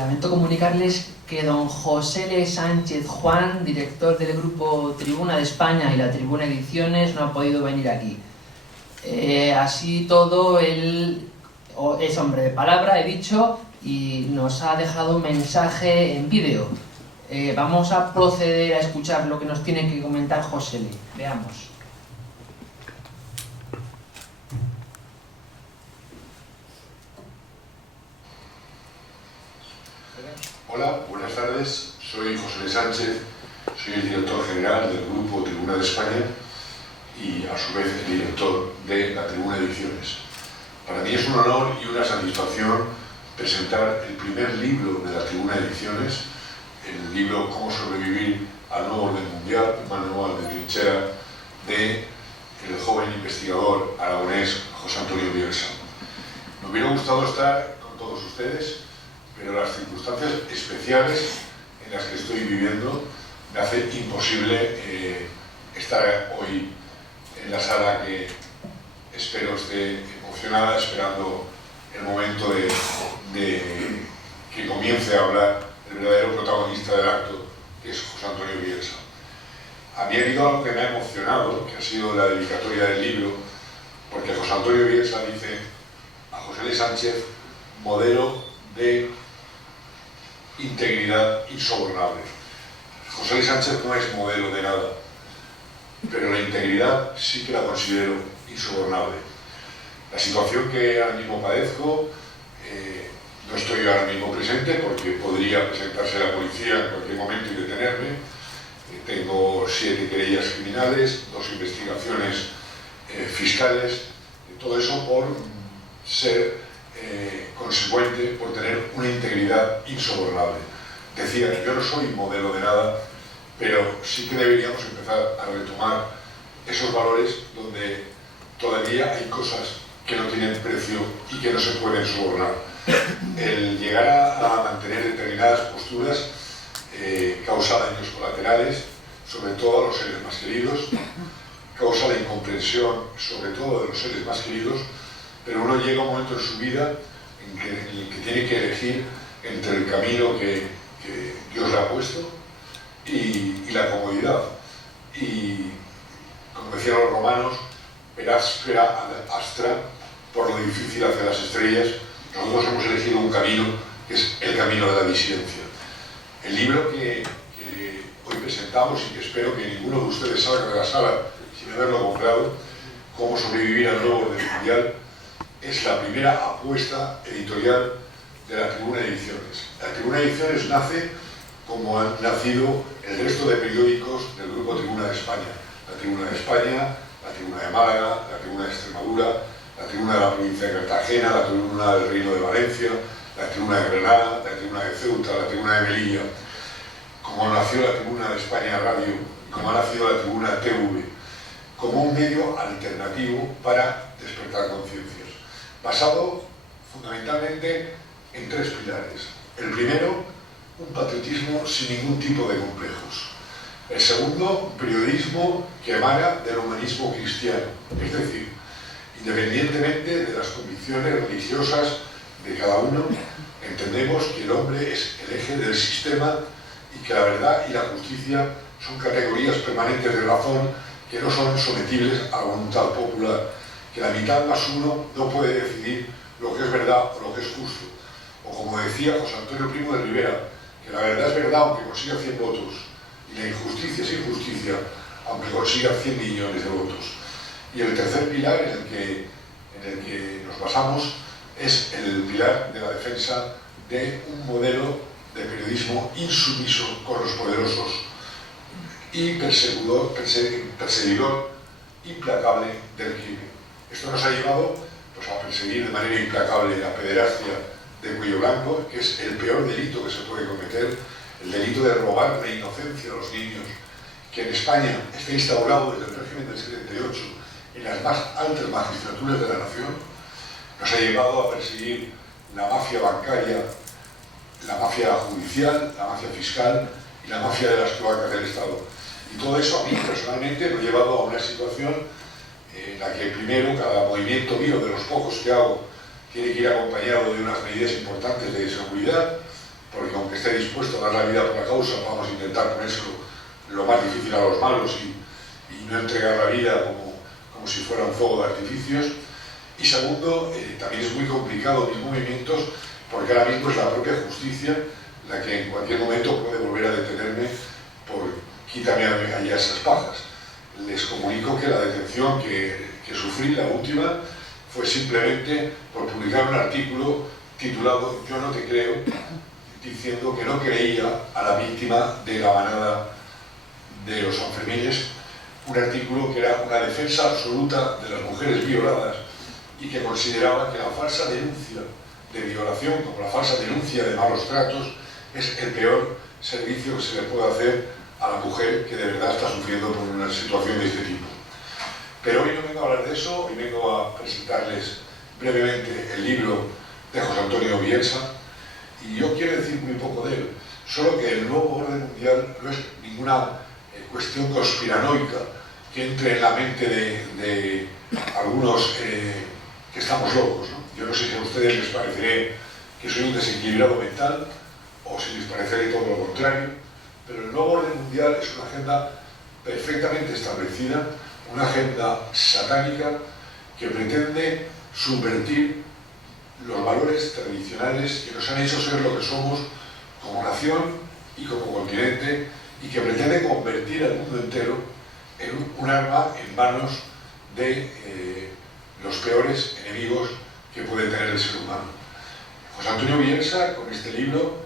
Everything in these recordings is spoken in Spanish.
Lamento comunicarles que don José L. Sánchez Juan, director del grupo Tribuna de España y la Tribuna Ediciones, no ha podido venir aquí. Así todo, él es hombre de palabra, he dicho, y nos ha dejado un mensaje en vídeo. Vamos a proceder a escuchar lo que nos tiene que comentar José L. Veamos. Hola, buenas tardes. Soy José L. Sánchez, soy el director general del Grupo Tribuna de España y a su vez el director de la Tribuna Ediciones. Para mí es un honor y una satisfacción presentar el primer libro de la Tribuna Ediciones, el libro Cómo sobrevivir al nuevo orden mundial, un manual de trinchera del joven investigador aragonés José Antonio Bielsa. Me hubiera gustado estar con todos ustedes, pero las circunstancias especiales en las que estoy viviendo me hacen imposible estar hoy en la sala que espero esté emocionada, esperando el momento de que comience a hablar el verdadero protagonista del acto, que es José Antonio Bielsa. A mí ha habido algo que me ha emocionado, que ha sido la dedicatoria del libro, porque José Antonio Bielsa dice a José L. Sánchez, modelo de integridad insobornable. José L. Sánchez no es modelo de nada, pero la integridad sí que la considero insobornable. La situación que ahora mismo padezco, no estoy ahora mismo presente porque podría presentarse la policía en cualquier momento y detenerme. Tengo 7 querellas criminales, 2 investigaciones fiscales, todo eso por ser consecuente, por tener una integridad insobornable. Decía que yo no soy modelo de nada, pero sí que deberíamos empezar a retomar esos valores donde todavía hay cosas que no tienen precio y que no se pueden sobornar. El llegar a mantener determinadas posturas causa daños colaterales, sobre todo a los seres más queridos, causa la incomprensión, sobre todo de los seres más queridos, pero uno llega a un momento en su vida en el que tiene que elegir entre el camino que Dios le ha puesto y la comodidad. Y, como decían los romanos, per aspera ad astra, por lo difícil hacia las estrellas, nosotros hemos elegido un camino que es el camino de la disidencia. El libro que hoy presentamos y que espero que ninguno de ustedes salga de la sala sin haberlo comprado, Cómo sobrevivir al nuevo orden mundial, es la primera apuesta editorial de la Tribuna Ediciones. La Tribuna Ediciones nace como han nacido el resto de periódicos del Grupo Tribuna de España. La Tribuna de España, la Tribuna de Málaga, la Tribuna de Extremadura, la Tribuna de la provincia de Cartagena, la Tribuna del Reino de Valencia, la Tribuna de Granada, la Tribuna de Ceuta, la Tribuna de Melilla. Como nació la Tribuna de España Radio, como ha nacido la Tribuna TV, como un medio alternativo para despertar conciencias, basado fundamentalmente en 3 pilares. El primero, un patriotismo sin ningún tipo de complejos. El segundo, un periodismo que emana del humanismo cristiano, es decir, independientemente de las convicciones religiosas de cada uno, entendemos que el hombre es el eje del sistema y que la verdad y la justicia son categorías permanentes de razón que no son sometibles a la voluntad popular, que la mitad más uno no puede decidir lo que es verdad o lo que es justo. O como decía José Antonio Primo de Rivera, que la verdad es verdad aunque consiga 100 votos, y la injusticia es injusticia aunque consiga 100 millones de votos. Y el tercer pilar en el que nos basamos es el pilar de la defensa de un modelo de periodismo insumiso con los poderosos y perseguidor implacable del crimen. Esto nos ha llevado a perseguir de manera implacable la pederastia de cuello blanco, que es el peor delito que se puede cometer, el delito de robar la inocencia a los niños, que en España está instaurado desde el régimen del 78 en las más altas magistraturas de la nación. Nos ha llevado a perseguir la mafia bancaria, la mafia judicial, la mafia fiscal y la mafia de las cloacas del Estado. Y todo eso a mí personalmente me ha llevado a una situación en la que primero cada movimiento mío, de los pocos que hago, tiene que ir acompañado de unas medidas importantes de seguridad, porque aunque esté dispuesto a dar la vida por la causa, vamos a intentar ponérselo lo más difícil a los malos y no entregar la vida como si fuera un fuego de artificios. Y segundo, también es muy complicado mis movimientos, porque ahora mismo es la propia justicia la que en cualquier momento puede volver a detenerme por quítame allá esas pajas. Les comunico que la detención que sufrí, la última, fue simplemente por publicar un artículo titulado "Yo no te creo", diciendo que no creía a la víctima de la manada de los Sanfermines, un artículo que era una defensa absoluta de las mujeres violadas y que consideraba que la falsa denuncia de violación, como la falsa denuncia de malos tratos, es el peor servicio que se le puede hacer a la mujer que de verdad está sufriendo por una situación de este tipo. Pero hoy no vengo a hablar de eso, hoy vengo a presentarles brevemente el libro de José Antonio Bielsa, y yo quiero decir muy poco de él, solo que el nuevo orden mundial no es ninguna cuestión conspiranoica que entre en la mente de algunos que estamos locos, ¿no? Yo no sé si a ustedes les pareceré que soy un desequilibrado mental o si les pareceré todo lo contrario, pero el nuevo orden mundial es una agenda perfectamente establecida, una agenda satánica que pretende subvertir los valores tradicionales que nos han hecho ser lo que somos como nación y como continente, y que pretende convertir al mundo entero en un arma en manos de los peores enemigos que puede tener el ser humano. José Antonio Bielsa, con este libro,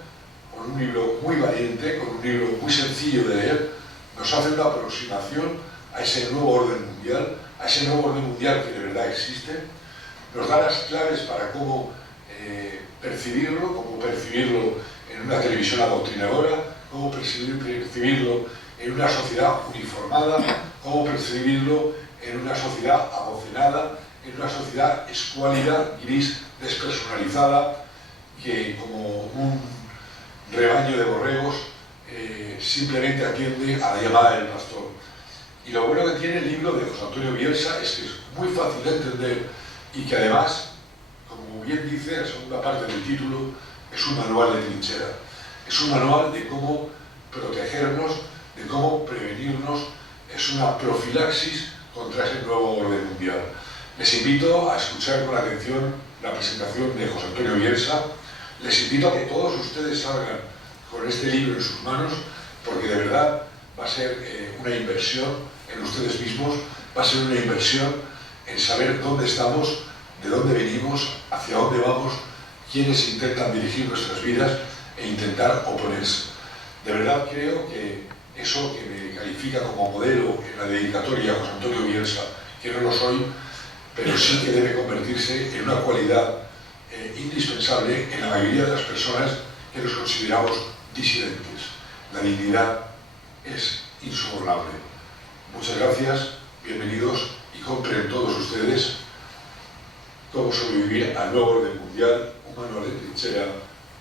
con un libro muy valiente, con un libro muy sencillo de leer, nos hace una aproximación a ese nuevo orden mundial, que de verdad existe, nos da las claves para cómo percibirlo en una televisión adoctrinadora, cómo percibirlo en una sociedad uniformada, cómo percibirlo en una sociedad abocenada, en una sociedad escuálida, gris, despersonalizada, que como un rebaño de borregos simplemente atiende a la llamada del pastor. Y lo bueno que tiene el libro de José Antonio Bielsa es que es muy fácil de entender y que además, como bien dice la segunda parte del título, es un manual de trinchera. Es un manual de cómo protegernos, de cómo prevenirnos, es una profilaxis contra ese nuevo orden mundial. Les invito a escuchar con atención la presentación de José Antonio Bielsa. Les invito a que todos ustedes salgan con este libro en sus manos, porque de verdad va a ser una inversión en ustedes mismos, va a ser una inversión en saber dónde estamos, de dónde venimos, hacia dónde vamos, quiénes intentan dirigir nuestras vidas e intentar oponerse. De verdad creo que eso que me califica como modelo en la dedicatoria a José Antonio Bielsa, que no lo soy, pero sí que debe convertirse en una cualidad indispensable en la mayoría de las personas que nos consideramos disidentes. La dignidad es insobornable. Muchas gracias, bienvenidos, y compren todos ustedes Cómo sobrevivir al nuevo orden mundial, un manual de trinchera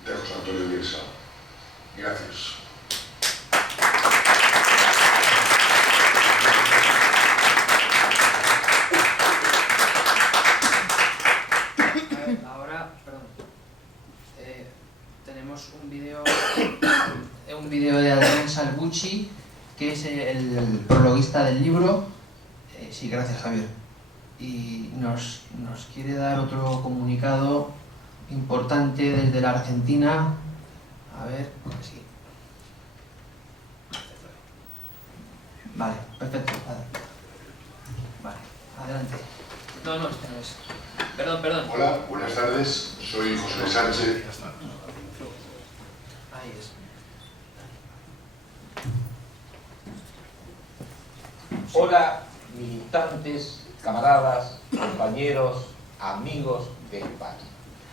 de José Antonio Bielsa. Gracias. Ahora, perdón, tenemos un vídeo de Adrián Salvucci, que es el prologuista del libro. Sí, gracias, Javier. Y nos quiere dar otro comunicado importante desde la Argentina. A ver, sí. Vale, perfecto. Vale, adelante. No, este no es. Perdón. Hola, buenas tardes. Soy José Sánchez. Ahí es. Hola, militantes, camaradas, compañeros, amigos de España.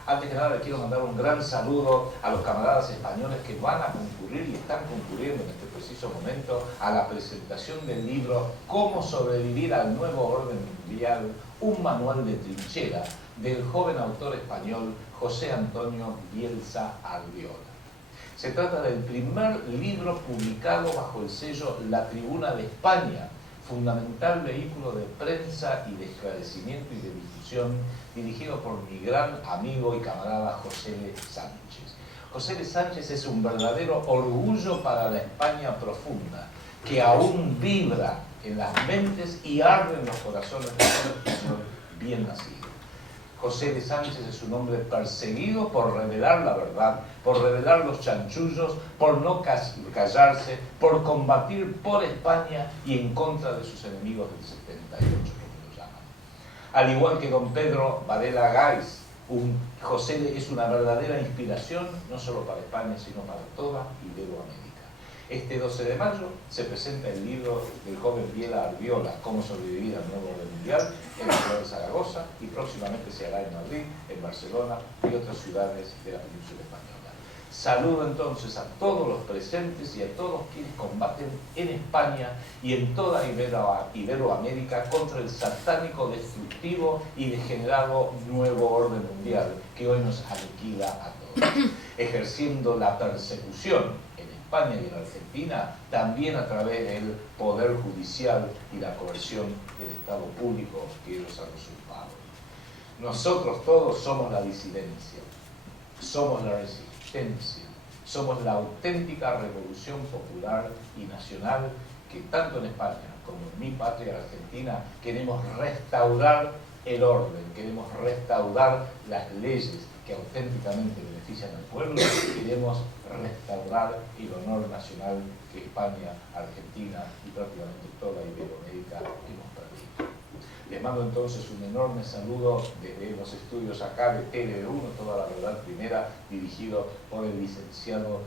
Antes que nada les quiero mandar un gran saludo a los camaradas españoles que van a concurrir y están concurriendo en este preciso momento a la presentación del libro Cómo sobrevivir al nuevo orden mundial, un manual de trinchera, del joven autor español José Antonio Bielsa Albiol. Se trata del primer libro publicado bajo el sello La Tribuna de España, fundamental vehículo de prensa y de esclarecimiento y de difusión, dirigido por mi gran amigo y camarada José Sánchez. José L. Sánchez es un verdadero orgullo para la España profunda, que aún vibra en las mentes y arde en los corazones de todo español bien nacido. José L. Sánchez es un hombre perseguido por revelar la verdad, por revelar los chanchullos, por no callarse, por combatir por España y en contra de sus enemigos del 78, como lo llaman. Al igual que don Pedro Varela Gáiz, José L. es una verdadera inspiración, no solo para España, sino para toda Iberoamérica. Este 12 de mayo se presenta el libro del joven Biela Arriola, Cómo sobrevivir al nuevo orden mundial, en la ciudad de Zaragoza, y próximamente se hará en Madrid, en Barcelona y otras ciudades de la península española. Saludo entonces a todos los presentes y a todos quienes combaten en España y en toda Iberoamérica contra el satánico, destructivo y degenerado nuevo orden mundial que hoy nos aniquila a todos, ejerciendo la persecución en España y en Argentina, también a través del poder judicial y la coerción del Estado público que ellos han usurpado. Nosotros todos somos la disidencia, somos la resistencia, somos la auténtica revolución popular y nacional que tanto en España como en mi patria Argentina queremos restaurar el orden, queremos restaurar las leyes que auténticamente benefician al pueblo, queremos restaurar el honor nacional que España, Argentina y prácticamente toda Iberoamérica hemos perdido. Les mando entonces un enorme saludo desde los estudios acá de TV1, Toda la Verdad Primera, dirigido por el licenciado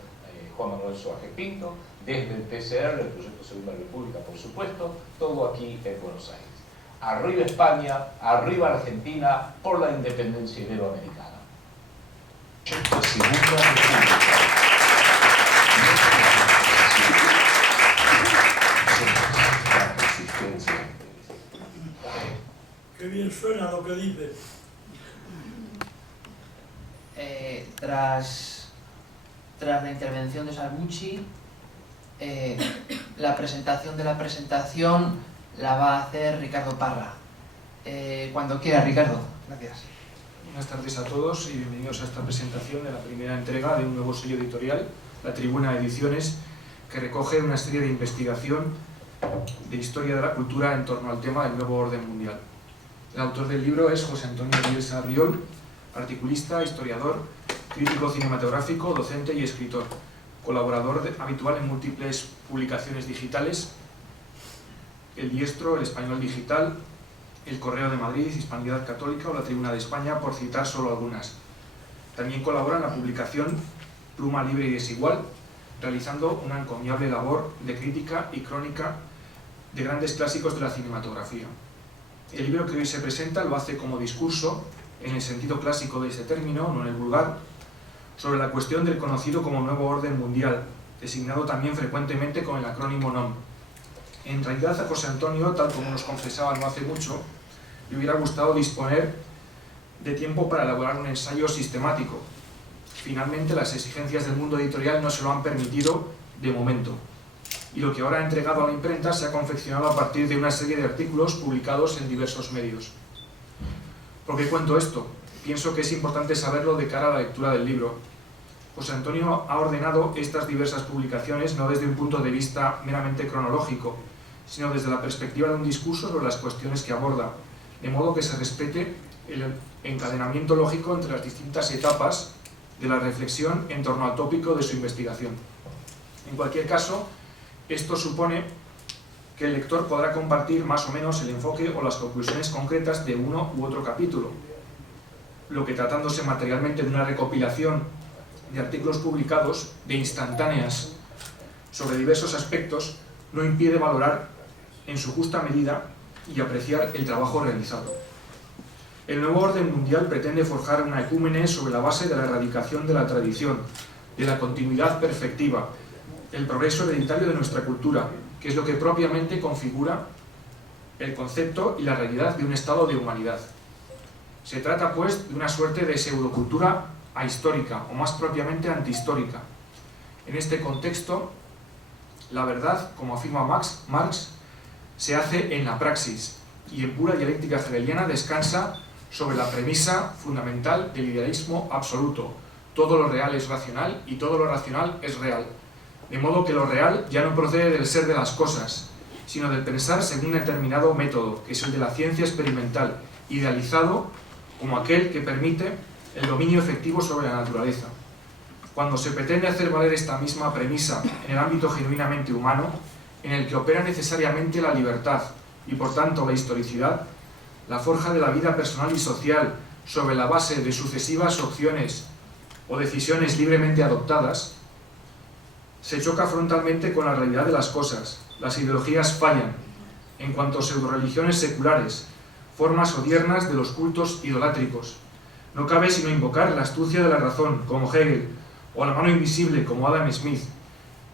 Juan Manuel Suárez Pinto, desde el PCR, el Proyecto Segunda República, por supuesto, todo aquí en Buenos Aires. Arriba España, arriba Argentina, por la independencia iberoamericana. La Segunda República. La resistencia. Qué bien suena lo que dice. Tras la intervención de Sargucci, la presentación de la presentación la va a hacer Ricardo Parra. Cuando quiera, Ricardo. Gracias. Buenas tardes a todos y bienvenidos a esta presentación de la primera entrega de un nuevo sello editorial, La Tribuna Ediciones, que recoge una serie de investigación de historia de la cultura en torno al tema del nuevo orden mundial. El autor del libro es José Antonio Bielsa Arriol, articulista, historiador, crítico cinematográfico, docente y escritor, colaborador habitual en múltiples publicaciones digitales, El Diestro, El Español Digital, El Correo de Madrid, Hispanidad Católica o La Tribuna de España, por citar solo algunas. También colabora en la publicación Pluma Libre y Desigual, realizando una encomiable labor de crítica y crónica de grandes clásicos de la cinematografía. El libro que hoy se presenta lo hace como discurso, en el sentido clásico de ese término, no en el vulgar, sobre la cuestión del conocido como Nuevo Orden Mundial, designado también frecuentemente con el acrónimo NOM. En realidad a José Antonio, tal como nos confesaba no hace mucho, le hubiera gustado disponer de tiempo para elaborar un ensayo sistemático. Finalmente las exigencias del mundo editorial no se lo han permitido de momento, y lo que ahora ha entregado a la imprenta se ha confeccionado a partir de una serie de artículos publicados en diversos medios. ¿Por qué cuento esto? Pienso que es importante saberlo de cara a la lectura del libro. José Antonio ha ordenado estas diversas publicaciones no desde un punto de vista meramente cronológico, sino desde la perspectiva de un discurso sobre las cuestiones que aborda, de modo que se respete el encadenamiento lógico entre las distintas etapas de la reflexión en torno al tópico de su investigación. En cualquier caso, esto supone que el lector podrá compartir más o menos el enfoque o las conclusiones concretas de uno u otro capítulo, lo que, tratándose materialmente de una recopilación de artículos publicados, de instantáneas sobre diversos aspectos, no impide valorar en su justa medida y apreciar el trabajo realizado. El nuevo orden mundial pretende forjar una ecúmene sobre la base de la erradicación de la tradición, de la continuidad perfectiva, el progreso hereditario de nuestra cultura, que es lo que propiamente configura el concepto y la realidad de un estado de humanidad. Se trata, pues, de una suerte de pseudocultura ahistórica, o más propiamente antihistórica. En este contexto, la verdad, como afirma Marx, se hace en la praxis, y en pura dialéctica hegeliana descansa sobre la premisa fundamental del idealismo absoluto, todo lo real es racional y todo lo racional es real. De modo que lo real ya no procede del ser de las cosas, sino del pensar según un determinado método, que es el de la ciencia experimental, idealizado como aquel que permite el dominio efectivo sobre la naturaleza. Cuando se pretende hacer valer esta misma premisa en el ámbito genuinamente humano, en el que opera necesariamente la libertad y por tanto la historicidad, la forja de la vida personal y social sobre la base de sucesivas opciones o decisiones libremente adoptadas, se choca frontalmente con la realidad de las cosas. Las ideologías fallan, en cuanto a pseudoreligiones seculares, formas odiernas de los cultos idolátricos. No cabe sino invocar la astucia de la razón, como Hegel, o la mano invisible, como Adam Smith,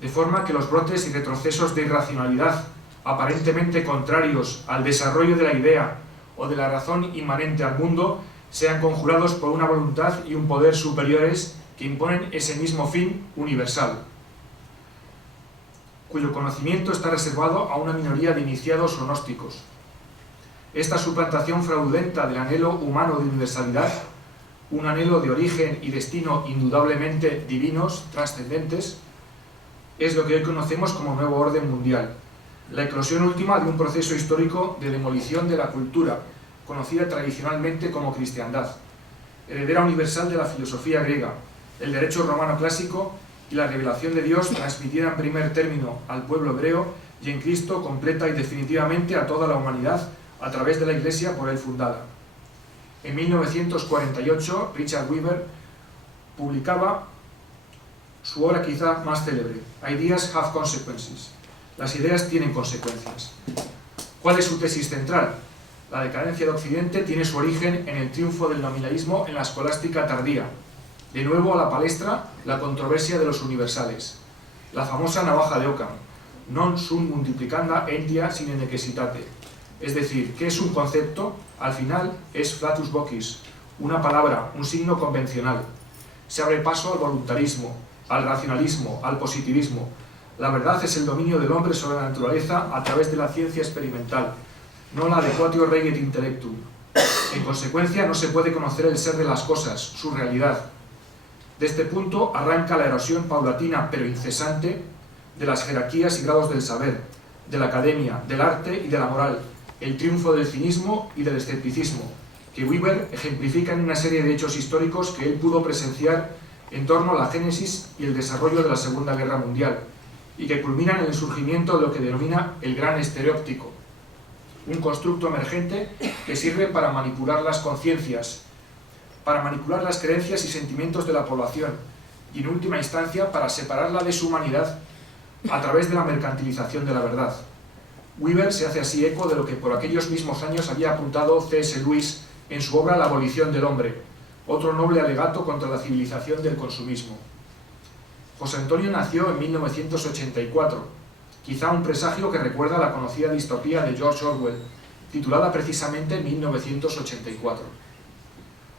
de forma que los brotes y retrocesos de irracionalidad, aparentemente contrarios al desarrollo de la idea o de la razón inmanente al mundo, sean conjurados por una voluntad y un poder superiores que imponen ese mismo fin universal, cuyo conocimiento está reservado a una minoría de iniciados o gnósticos. Esta suplantación fraudulenta del anhelo humano de universalidad, un anhelo de origen y destino indudablemente divinos, trascendentes, es lo que hoy conocemos como nuevo orden mundial, la eclosión última de un proceso histórico de demolición de la cultura, conocida tradicionalmente como cristiandad, heredera universal de la filosofía griega, el derecho romano clásico y la revelación de Dios transmitida en primer término al pueblo hebreo y en Cristo completa y definitivamente a toda la humanidad a través de la Iglesia por él fundada. En 1948, Richard Weber publicaba su obra quizá más célebre, Ideas Have Consequences. Las ideas tienen consecuencias. ¿Cuál es su tesis central? La decadencia de Occidente tiene su origen en el triunfo del nominalismo en la escolástica tardía. De nuevo a la palestra la controversia de los universales. La famosa navaja de Occam, non sum multiplicanda entia sine necessitate. Es decir, ¿qué es un concepto? Al final es flatus vocis, una palabra, un signo convencional. Se abre paso al voluntarismo, al racionalismo, al positivismo. La verdad es el dominio del hombre sobre la naturaleza a través de la ciencia experimental, no la adequatio regit intellectum. En consecuencia, no se puede conocer el ser de las cosas, su realidad. De este punto arranca la erosión paulatina pero incesante de las jerarquías y grados del saber, de la academia, del arte y de la moral, el triunfo del cinismo y del escepticismo, que Weber ejemplifica en una serie de hechos históricos que él pudo presenciar en torno a la génesis y el desarrollo de la Segunda Guerra Mundial, y que culminan en el surgimiento de lo que denomina el gran estereóptico, un constructo emergente que sirve para manipular las conciencias, para manipular las creencias y sentimientos de la población, y en última instancia para separarla de su humanidad a través de la mercantilización de la verdad. Weber se hace así eco de lo que por aquellos mismos años había apuntado C.S. Lewis en su obra La abolición del hombre, otro noble alegato contra la civilización del consumismo. José Antonio nació en 1984, quizá un presagio que recuerda a la conocida distopía de George Orwell, titulada precisamente 1984.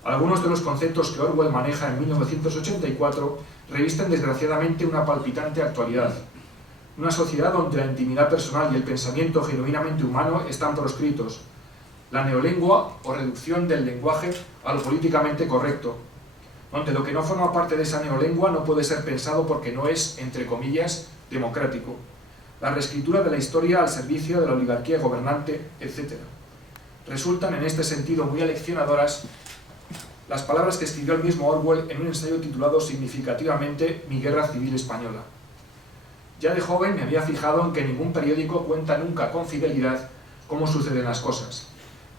Algunos de los conceptos que Orwell maneja en 1984 revisten desgraciadamente una palpitante actualidad. Una sociedad donde la intimidad personal y el pensamiento genuinamente humano están proscritos. La neolengua o reducción del lenguaje a lo políticamente correcto, donde lo que no forma parte de esa neolengua no puede ser pensado porque no es, entre comillas, democrático. La reescritura de la historia al servicio de la oligarquía gobernante, etc. Resultan en este sentido muy aleccionadoras las palabras que escribió el mismo Orwell en un ensayo titulado significativamente Mi guerra civil española. Ya de joven me había fijado en que ningún periódico cuenta nunca con fidelidad cómo suceden las cosas.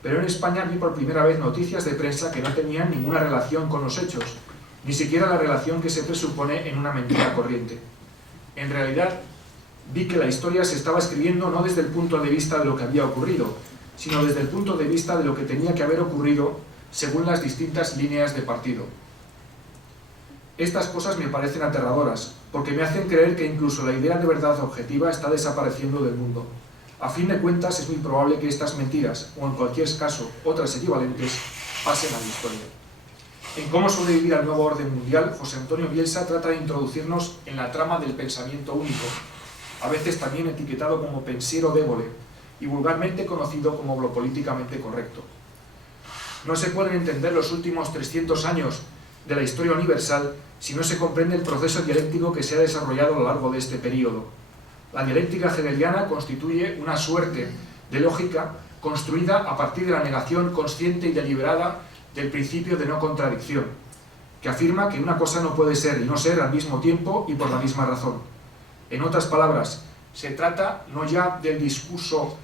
Pero en España vi por primera vez noticias de prensa que no tenían ninguna relación con los hechos, ni siquiera la relación que se presupone en una mentira corriente. En realidad, vi que la historia se estaba escribiendo no desde el punto de vista de lo que había ocurrido, sino desde el punto de vista de lo que tenía que haber ocurrido según las distintas líneas de partido. Estas cosas me parecen aterradoras, porque me hacen creer que incluso la idea de verdad objetiva está desapareciendo del mundo. A fin de cuentas, es muy probable que estas mentiras, o en cualquier caso otras equivalentes, pasen a la historia. En Cómo sobrevivir al nuevo orden mundial, José Antonio Bielsa trata de introducirnos en la trama del pensamiento único, a veces también etiquetado como pensiero débole, y vulgarmente conocido como lo políticamente correcto. No se pueden entender los últimos 300 años de la historia universal si no se comprende el proceso dialéctico que se ha desarrollado a lo largo de este período. La dialéctica hegeliana constituye una suerte de lógica construida a partir de la negación consciente y deliberada del principio de no contradicción, que afirma que una cosa no puede ser y no ser al mismo tiempo y por la misma razón. En otras palabras, se trata no ya del discurso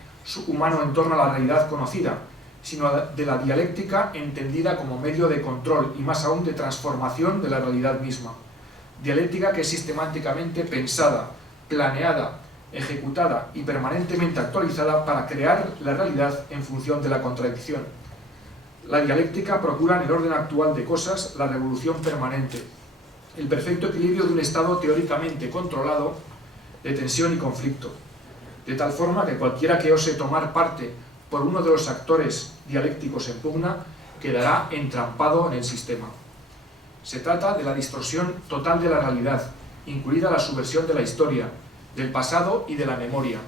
humano en torno a la realidad conocida, sino de la dialéctica entendida como medio de control y más aún de transformación de la realidad misma. Dialéctica que es sistemáticamente pensada, planeada, ejecutada y permanentemente actualizada para crear la realidad en función de la contradicción. La dialéctica procura en el orden actual de cosas la revolución permanente, el perfecto equilibrio de un estado teóricamente controlado de tensión y conflicto, de tal forma que cualquiera que ose tomar parte por uno de los actores dialécticos en pugna quedará entrampado en el sistema. Se trata de la distorsión total de la realidad, incluida la subversión de la historia, del pasado y de la memoria,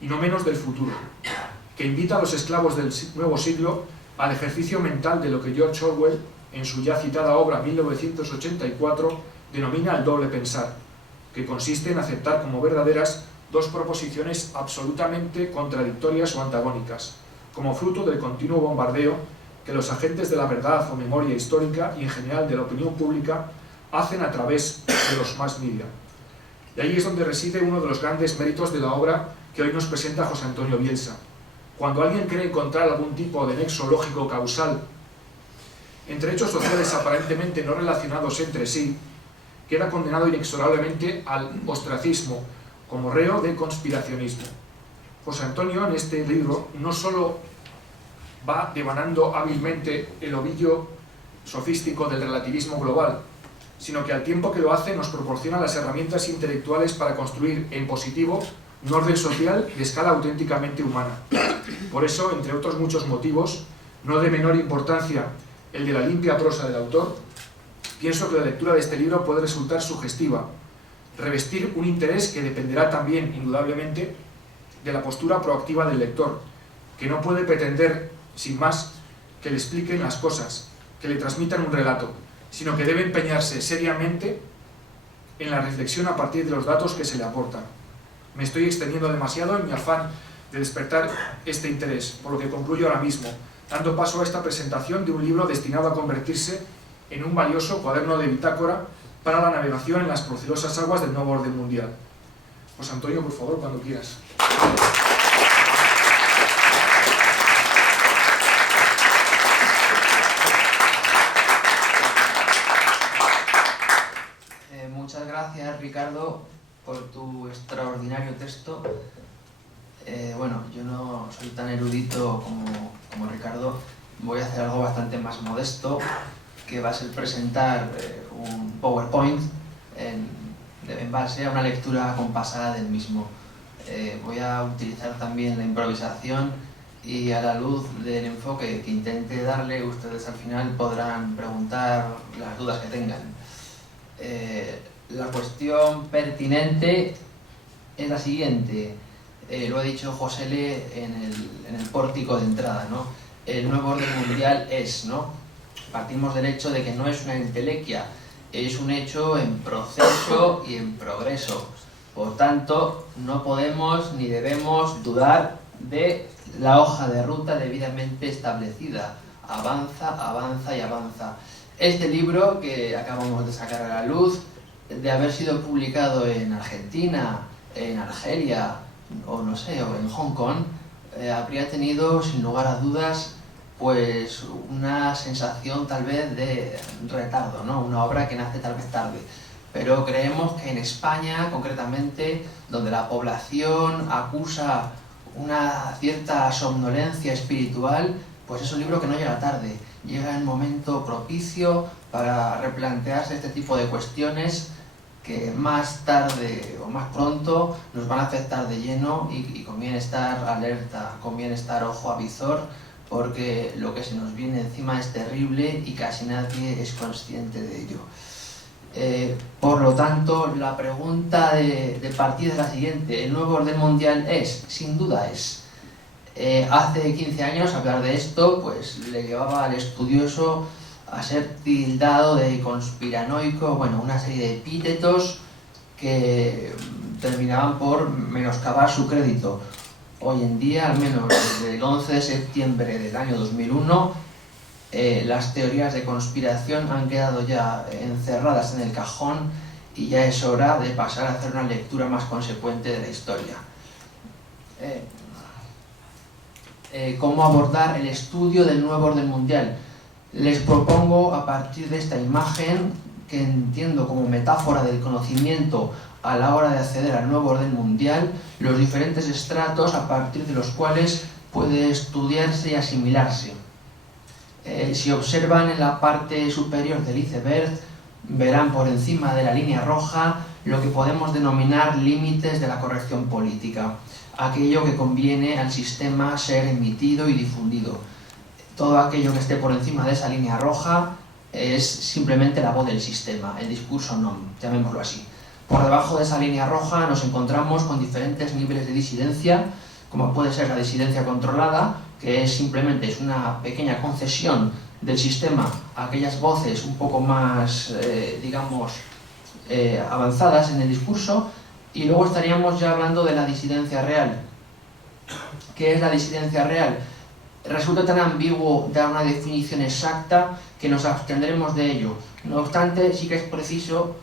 y no menos del futuro, que invita a los esclavos del nuevo siglo al ejercicio mental de lo que George Orwell, en su ya citada obra 1984, denomina el doble pensar, que consiste en aceptar como verdaderas dos proposiciones absolutamente contradictorias o antagónicas, como fruto del continuo bombardeo que los agentes de la verdad o memoria histórica y en general de la opinión pública hacen a través de los mass media. Y ahí es donde reside uno de los grandes méritos de la obra que hoy nos presenta José Antonio Bielsa. Cuando alguien cree encontrar algún tipo de nexo lógico causal entre hechos sociales aparentemente no relacionados entre sí, queda condenado inexorablemente al ostracismo como reo de conspiracionismo. José Antonio en este libro no solo va devanando hábilmente el ovillo sofístico del relativismo global, sino que al tiempo que lo hace nos proporciona las herramientas intelectuales para construir en positivo un orden social de escala auténticamente humana. Por eso, entre otros muchos motivos, no de menor importancia el de la limpia prosa del autor, pienso que la lectura de este libro puede resultar sugestiva, revestir un interés que dependerá también, indudablemente, de la postura proactiva del lector, que no puede pretender, sin más, que le expliquen las cosas, que le transmitan un relato, sino que debe empeñarse seriamente en la reflexión a partir de los datos que se le aportan. Me estoy extendiendo demasiado en mi afán de despertar este interés, por lo que concluyo ahora mismo, dando paso a esta presentación de un libro destinado a convertirse en un valioso cuaderno de bitácora para la navegación en las procelosas aguas del nuevo orden mundial. José Antonio, por favor, cuando quieras. Muchas gracias, Ricardo, por tu extraordinario texto. Bueno, yo no soy tan erudito como Ricardo. Voy a hacer algo bastante más modesto, que va a ser presentar un PowerPoint en base a una lectura compasada del mismo. Voy a utilizar también la improvisación y a la luz del enfoque que intente darle, ustedes al final podrán preguntar las dudas que tengan. La cuestión pertinente es la siguiente. Lo ha dicho José Le en el pórtico de entrada, ¿no? El nuevo orden mundial es, ¿no? Partimos del hecho de que no es una entelequia, es un hecho en proceso y en progreso. Por tanto, no podemos ni debemos dudar de la hoja de ruta debidamente establecida. Avanza, avanza y avanza. Este libro que acabamos de sacar a la luz, de haber sido publicado en Argentina, en Argelia, o no sé, o en Hong Kong, habría tenido, sin lugar a dudas, pues una sensación tal vez de retardo, ¿no? Una obra que nace tal vez tarde. Pero creemos que en España, concretamente, donde la población acusa una cierta somnolencia espiritual, pues es un libro que no llega tarde. Llega en momento propicio para replantearse este tipo de cuestiones que más tarde o más pronto nos van a afectar de lleno y conviene estar alerta, conviene estar ojo a visor, porque lo que se nos viene encima es terrible y casi nadie es consciente de ello. Por lo tanto, la pregunta de partida es la siguiente. ¿El nuevo orden mundial es? Sin duda es. Hace 15 años hablar de esto pues le llevaba al estudioso a ser tildado de conspiranoico, bueno, una serie de epítetos que terminaban por menoscabar su crédito. Hoy en día, al menos desde el 11 de septiembre del año 2001, las teorías de conspiración han quedado ya encerradas en el cajón y ya es hora de pasar a hacer una lectura más consecuente de la historia. ¿Cómo abordar el estudio del nuevo orden mundial? Les propongo, a partir de esta imagen, que entiendo como metáfora del conocimiento a la hora de acceder al nuevo orden mundial, los diferentes estratos a partir de los cuales puede estudiarse y asimilarse. Si observan en la parte superior del iceberg, verán por encima de la línea roja lo que podemos denominar límites de la corrección política, aquello que conviene al sistema ser emitido y difundido. Todo aquello que esté por encima de esa línea roja es simplemente la voz del sistema, el discurso non, llamémoslo así. Por debajo de esa línea roja nos encontramos con diferentes niveles de disidencia, como puede ser la disidencia controlada, que es simplemente una pequeña concesión del sistema a aquellas voces un poco más, avanzadas en el discurso, y luego estaríamos ya hablando de la disidencia real. ¿Qué es la disidencia real? Resulta tan ambiguo dar una definición exacta que nos abstendremos de ello. No obstante, sí que es preciso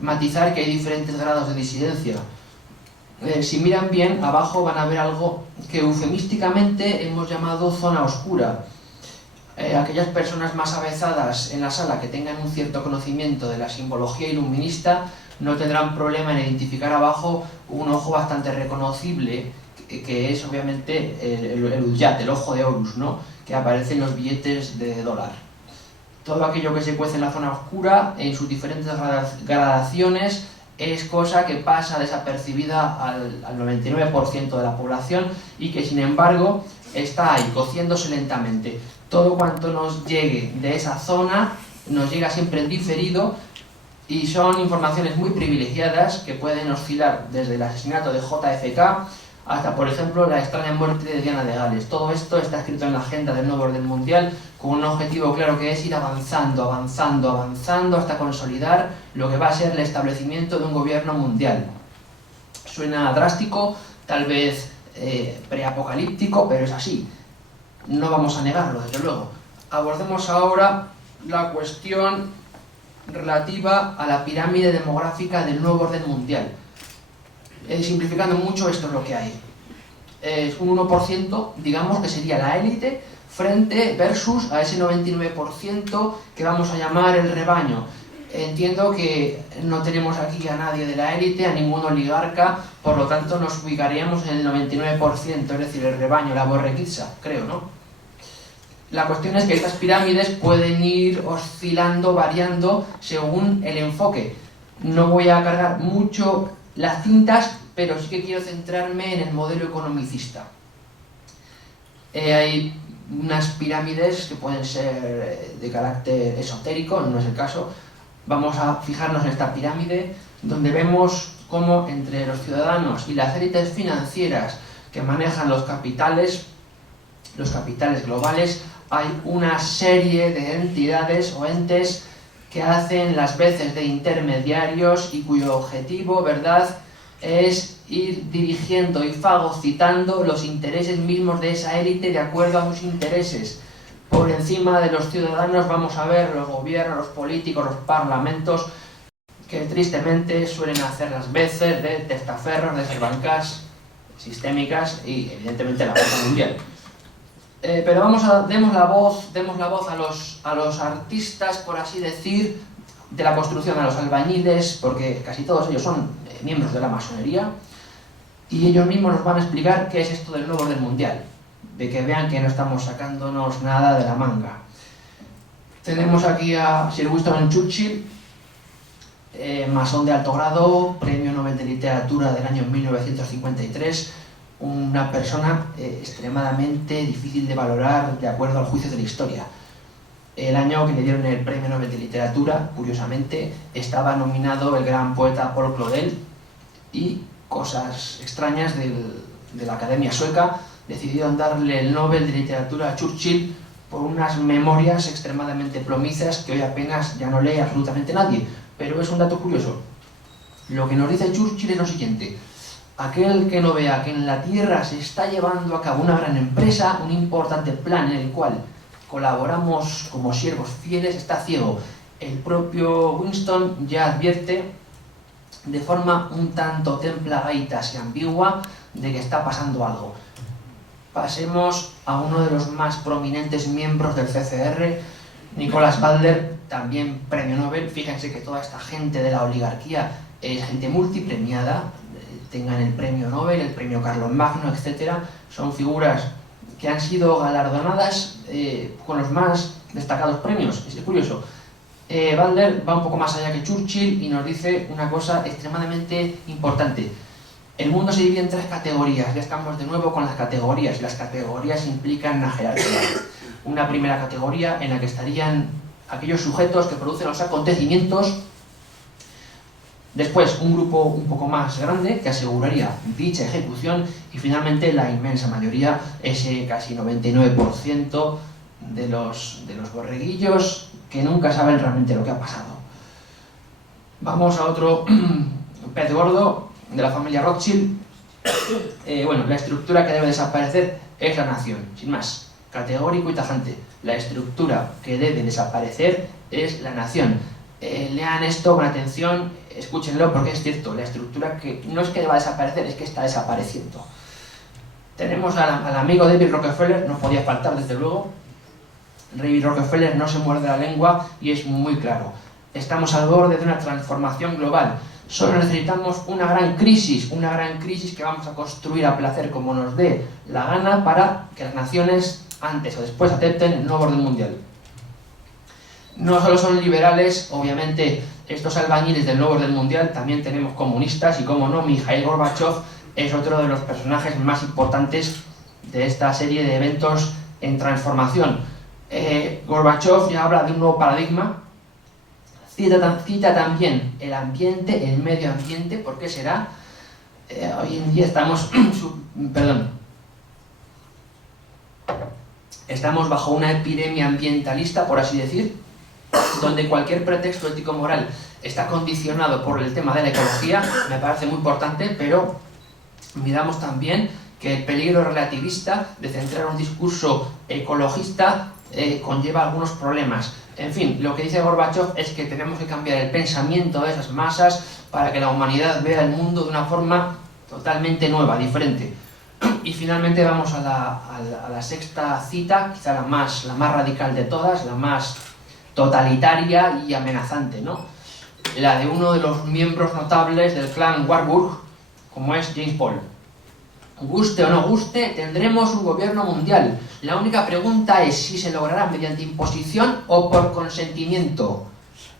matizar que hay diferentes grados de disidencia. Si miran bien, abajo van a ver algo que eufemísticamente hemos llamado zona oscura. Aquellas personas más avezadas en la sala que tengan un cierto conocimiento de la simbología iluminista no tendrán problema en identificar abajo un ojo bastante reconocible, que es obviamente el Udyat, el ojo de Horus, ¿no?, que aparece en los billetes de dólar. Todo aquello que se cuece en la zona oscura, en sus diferentes gradaciones, es cosa que pasa desapercibida al 99% de la población y que, sin embargo, está ahí, cociéndose lentamente. Todo cuanto nos llegue de esa zona nos llega siempre en diferido y son informaciones muy privilegiadas que pueden oscilar desde el asesinato de JFK hasta, por ejemplo, la extraña muerte de Diana de Gales. Todo esto está escrito en la agenda del nuevo orden mundial con un objetivo claro, que es ir avanzando hasta consolidar lo que va a ser el establecimiento de un gobierno mundial. Suena drástico, tal vez preapocalíptico, pero es así. No vamos a negarlo, desde luego. Abordemos ahora la cuestión relativa a la pirámide demográfica del nuevo orden mundial. Simplificando mucho, esto es lo que hay. Es un 1%, digamos, que sería la élite versus a ese 99% que vamos a llamar el rebaño. Entiendo que no tenemos aquí a nadie de la élite, a ningún oligarca, por lo tanto nos ubicaríamos en el 99%, es decir, el rebaño, la borreguiza, creo, ¿no? La cuestión es que estas pirámides pueden ir oscilando, variando según el enfoque. No voy a cargar mucho las cintas, pero sí que quiero centrarme en el modelo economicista. Hay unas pirámides que pueden ser de carácter esotérico, no es el caso. Vamos a fijarnos en esta pirámide, donde vemos cómo entre los ciudadanos y las élites financieras que manejan los capitales globales, hay una serie de entidades o entes que hacen las veces de intermediarios y cuyo objetivo, ¿verdad?, es ir dirigiendo y fagocitando los intereses mismos de esa élite de acuerdo a sus intereses. Por encima de los ciudadanos vamos a ver los gobiernos, los políticos, los parlamentos, que tristemente suelen hacer las veces de testaferros de esas bancas sistémicas y evidentemente la banca mundial. Pero demos la voz a los artistas, por así decir, de la construcción, a los albañiles, porque casi todos ellos son miembros de la masonería, y ellos mismos nos van a explicar qué es esto del nuevo orden mundial, de que vean que no estamos sacándonos nada de la manga. Tenemos aquí a Sir Winston Churchill, masón de alto grado, premio Nobel de Literatura del año 1953, una persona extremadamente difícil de valorar de acuerdo al juicio de la historia. El año que le dieron el premio Nobel de Literatura, curiosamente, estaba nominado el gran poeta Paul Claudel, y cosas extrañas de la Academia Sueca decidieron darle el Nobel de Literatura a Churchill por unas memorias extremadamente plomizas que hoy apenas ya no lee absolutamente nadie. Pero es un dato curioso. Lo que nos dice Churchill es lo siguiente: aquel que no vea que en la Tierra se está llevando a cabo una gran empresa, un importante plan en el cual colaboramos como siervos fieles, está ciego. El propio Winston ya advierte de forma un tanto templadaitas y ambigua de que está pasando algo. Pasemos a uno de los más prominentes miembros del CCR, Nicholas Butler, también premio Nobel. Fíjense que toda esta gente de la oligarquía es gente multipremiada, tengan el premio Nobel, el premio Carlomagno, etc. Son figuras que han sido galardonadas con los más destacados premios. Es curioso. Butler va un poco más allá que Churchill y nos dice una cosa extremadamente importante. El mundo se divide en 3 categorías. Ya estamos de nuevo con las categorías. Las categorías implican una jerarquía. Una primera categoría en la que estarían aquellos sujetos que producen los acontecimientos. Después, un grupo un poco más grande que aseguraría dicha ejecución. Y finalmente, la inmensa mayoría, ese casi 99% de los borreguillos que nunca saben realmente lo que ha pasado. Vamos a otro pez gordo de la familia Rothschild. Bueno, la estructura que debe desaparecer es la nación, sin más, categórico y tajante. La estructura que debe desaparecer es la nación. Lean esto con atención, escúchenlo porque es cierto, la estructura que no es que deba desaparecer, es que está desapareciendo. Tenemos al amigo David Rockefeller, no podía faltar desde luego. David Rockefeller no se muerde la lengua y es muy claro. Estamos al borde de una transformación global. Solo necesitamos una gran crisis que vamos a construir a placer como nos dé la gana para que las naciones antes o después acepten el nuevo orden mundial. No solo son liberales, obviamente, estos albañiles del nuevo orden mundial, también tenemos comunistas y, como no, Mikhail Gorbachev es otro de los personajes más importantes de esta serie de eventos en transformación. Gorbachev ya habla de un nuevo paradigma. Cita también el ambiente, el medio ambiente. ¿Por qué será? Hoy en día estamos bajo una epidemia ambientalista, por así decir, donde cualquier pretexto ético-moral está condicionado por el tema de la ecología. Me parece muy importante, pero miramos también que el peligro relativista de centrar un discurso ecologista conlleva algunos problemas. En fin, lo que dice Gorbachev es que tenemos que cambiar el pensamiento de esas masas para que la humanidad vea el mundo de una forma totalmente nueva, diferente. Y finalmente vamos a la sexta cita, quizá la más radical de todas, la más totalitaria y amenazante, ¿no? La de uno de los miembros notables del clan Warburg, como es James Paul. Guste o no guste, tendremos un gobierno mundial. La única pregunta es si se logrará mediante imposición o por consentimiento.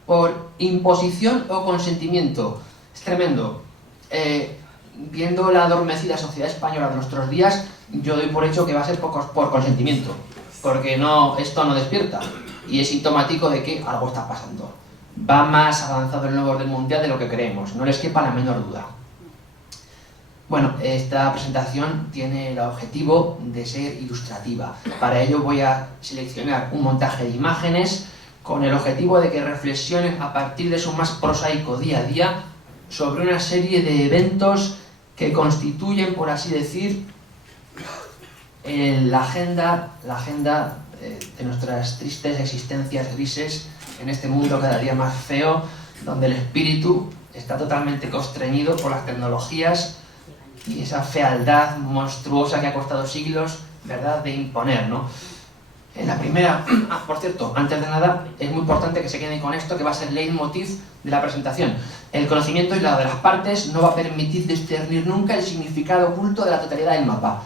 Por imposición o consentimiento. Es tremendo. Viendo la adormecida sociedad española de nuestros días, yo doy por hecho que va a ser por consentimiento. Porque esto no despierta. Y es sintomático de que algo está pasando. Va más avanzado el nuevo orden mundial de lo que creemos. No les quepa la menor duda. Bueno, esta presentación tiene el objetivo de ser ilustrativa. Para ello voy a seleccionar un montaje de imágenes con el objetivo de que reflexionen a partir de su más prosaico día a día sobre una serie de eventos que constituyen, por así decir, la agenda de nuestras tristes existencias grises en este mundo cada día más feo, donde el espíritu está totalmente constreñido por las tecnologías y esa fealdad monstruosa que ha costado siglos, ¿verdad?, de imponer, ¿no? En la primera, por cierto, antes de nada, es muy importante que se queden con esto, que va a ser el leitmotiv de la presentación. El conocimiento aislado de las partes no va a permitir discernir nunca el significado oculto de la totalidad del mapa.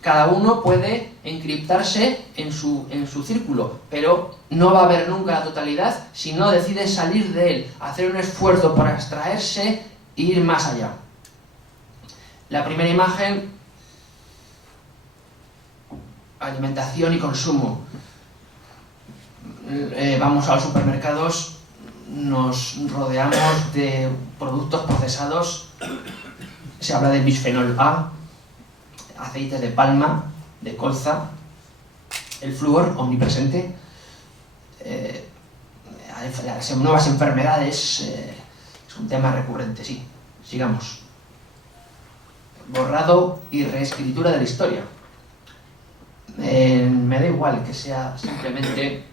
Cada uno puede encriptarse en su círculo, pero no va a haber nunca la totalidad si no decide salir de él, hacer un esfuerzo para abstraerse e ir más allá. La primera imagen, alimentación y consumo. Vamos a los supermercados, nos rodeamos de productos procesados, se habla de bisfenol A, aceites de palma, de colza, el flúor omnipresente, las nuevas enfermedades, es un tema recurrente, sí. Sigamos. Borrado y reescritura de la historia. Me da igual que sea simplemente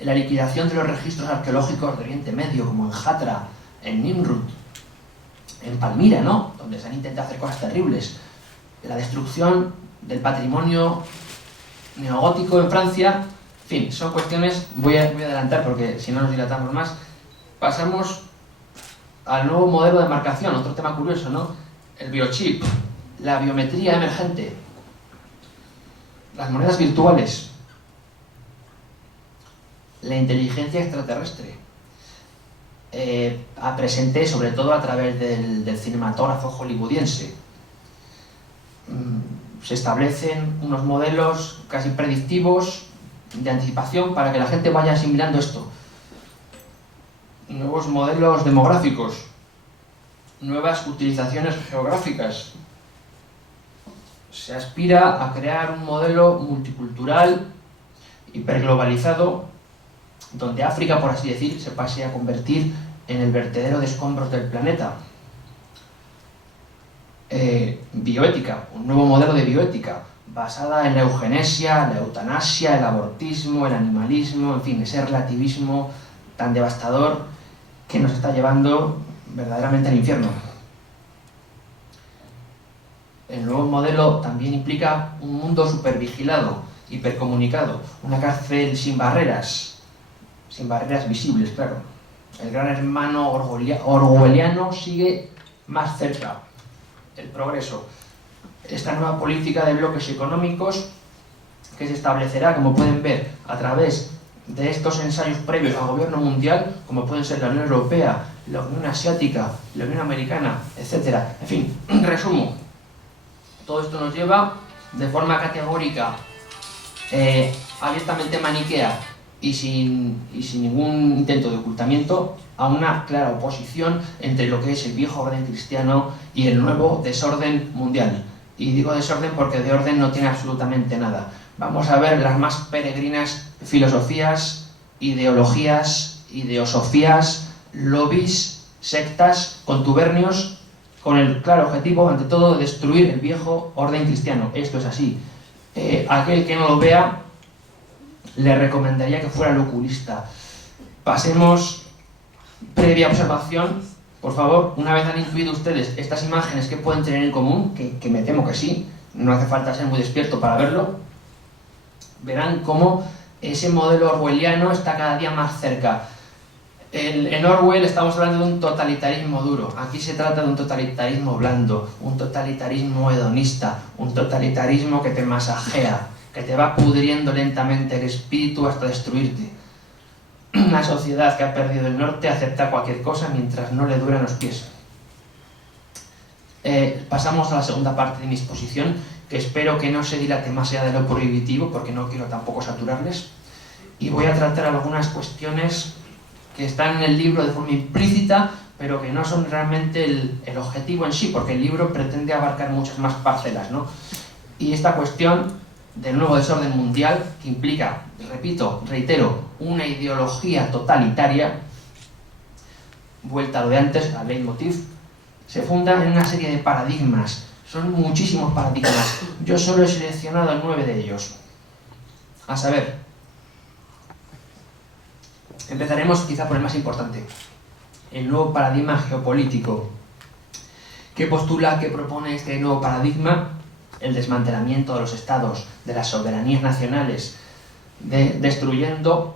la liquidación de los registros arqueológicos de Oriente Medio, como en Hatra, en Nimrud, en Palmira, ¿no? Donde se han intentado hacer cosas terribles. La destrucción del patrimonio neogótico en Francia. En fin, son cuestiones, voy a adelantar porque si no nos dilatamos más. Pasamos al nuevo modelo de marcación, otro tema curioso, ¿no? El biochip, la biometría emergente, las monedas virtuales, la inteligencia extraterrestre, presente sobre todo a través del cinematógrafo hollywoodiense. Se establecen unos modelos casi predictivos de anticipación para que la gente vaya asimilando esto. Nuevos modelos demográficos, nuevas utilizaciones geográficas. Se aspira a crear un modelo multicultural, hiperglobalizado, donde África, por así decir, se pase a convertir en el vertedero de escombros del planeta. Bioética, un nuevo modelo de bioética, basada en la eugenesia, la eutanasia, el abortismo, el animalismo, en fin, ese relativismo tan devastador que nos está llevando verdaderamente al infierno. El nuevo modelo también implica un mundo supervigilado, hipercomunicado, una cárcel sin barreras visibles, claro. El gran hermano orwelliano sigue más cerca. El progreso. Esta nueva política de bloques económicos que se establecerá, como pueden ver, a través de estos ensayos previos al gobierno mundial, como pueden ser la Unión Europea, la Unión Asiática, la Unión Americana, etc. En fin, resumo. Todo esto nos lleva de forma categórica, abiertamente maniquea y sin ningún intento de ocultamiento, a una clara oposición entre lo que es el viejo orden cristiano y el nuevo desorden mundial. Y digo desorden porque de orden no tiene absolutamente nada. Vamos a ver las más peregrinas filosofías, ideologías, ideosofías, lobbies, sectas, contubernios, con el claro objetivo, ante todo, de destruir el viejo orden cristiano. Esto es así. Aquel que no lo vea, le recomendaría que fuera el oculista. Pasemos, previa observación, por favor, una vez han intuido ustedes estas imágenes que pueden tener en común, que me temo que sí, no hace falta ser muy despierto para verlo, verán cómo ese modelo orwelliano está cada día más cerca. En Orwell estamos hablando de un totalitarismo duro, aquí se trata de un totalitarismo blando, un totalitarismo hedonista, un totalitarismo que te masajea, que te va pudriendo lentamente el espíritu hasta destruirte. Una sociedad que ha perdido el norte acepta cualquier cosa mientras no le duran los pies. Pasamos a la segunda parte de mi exposición, que espero que no se dilate más allá de lo prohibitivo, porque no quiero tampoco saturarles. Y voy a tratar algunas cuestiones que están en el libro de forma implícita, pero que no son realmente el objetivo en sí, porque el libro pretende abarcar muchas más parcelas, ¿no? Y esta cuestión del nuevo desorden mundial, que implica, repito, reitero, una ideología totalitaria, vuelta a lo de antes, al leitmotiv, se funda en una serie de paradigmas. Son muchísimos paradigmas. Yo solo he seleccionado 9 de ellos. A saber, empezaremos quizá por el más importante, el nuevo paradigma geopolítico. ¿Qué postula, qué propone este nuevo paradigma? El desmantelamiento de los estados, de las soberanías nacionales, destruyendo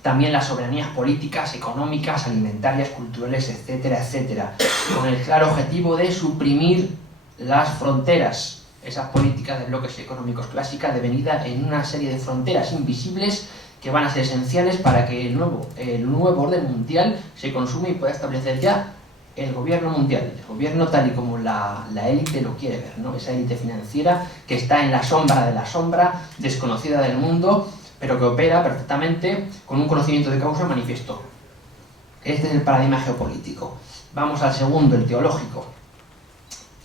también las soberanías políticas, económicas, alimentarias, culturales, etcétera, etcétera, con el claro objetivo de suprimir las fronteras, esas políticas de bloques económicos clásicas devenida en una serie de fronteras invisibles que van a ser esenciales para que el nuevo orden mundial se consume y pueda establecer ya el gobierno mundial, el gobierno tal y como la élite lo quiere ver, ¿no? Esa élite financiera que está en la sombra de la sombra, desconocida del mundo, pero que opera perfectamente con un conocimiento de causa manifiesto. Este es el paradigma geopolítico. Vamos al segundo, el teológico.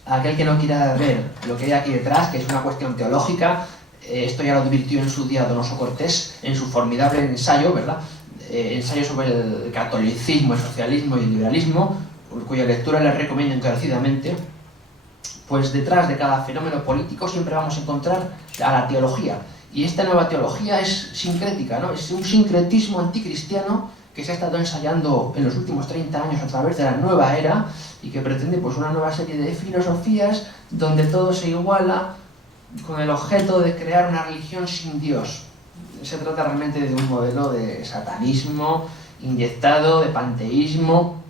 Aquel que no quiera ver lo que hay aquí detrás, que es una cuestión teológica, Esto ya lo advirtió en su día Donoso Cortés en su formidable ensayo, ¿verdad? Ensayo sobre el catolicismo, el socialismo y el liberalismo, cuya lectura les recomiendo encarecidamente. Pues detrás de cada fenómeno político siempre vamos a encontrar a la teología. Y esta nueva teología es sincrética, ¿no? Es un sincretismo anticristiano que se ha estado ensayando en los últimos 30 años a través de la nueva era y que pretende pues una nueva serie de filosofías donde todo se iguala con el objeto de crear una religión sin Dios. Se trata realmente de un modelo de satanismo inyectado, de panteísmo,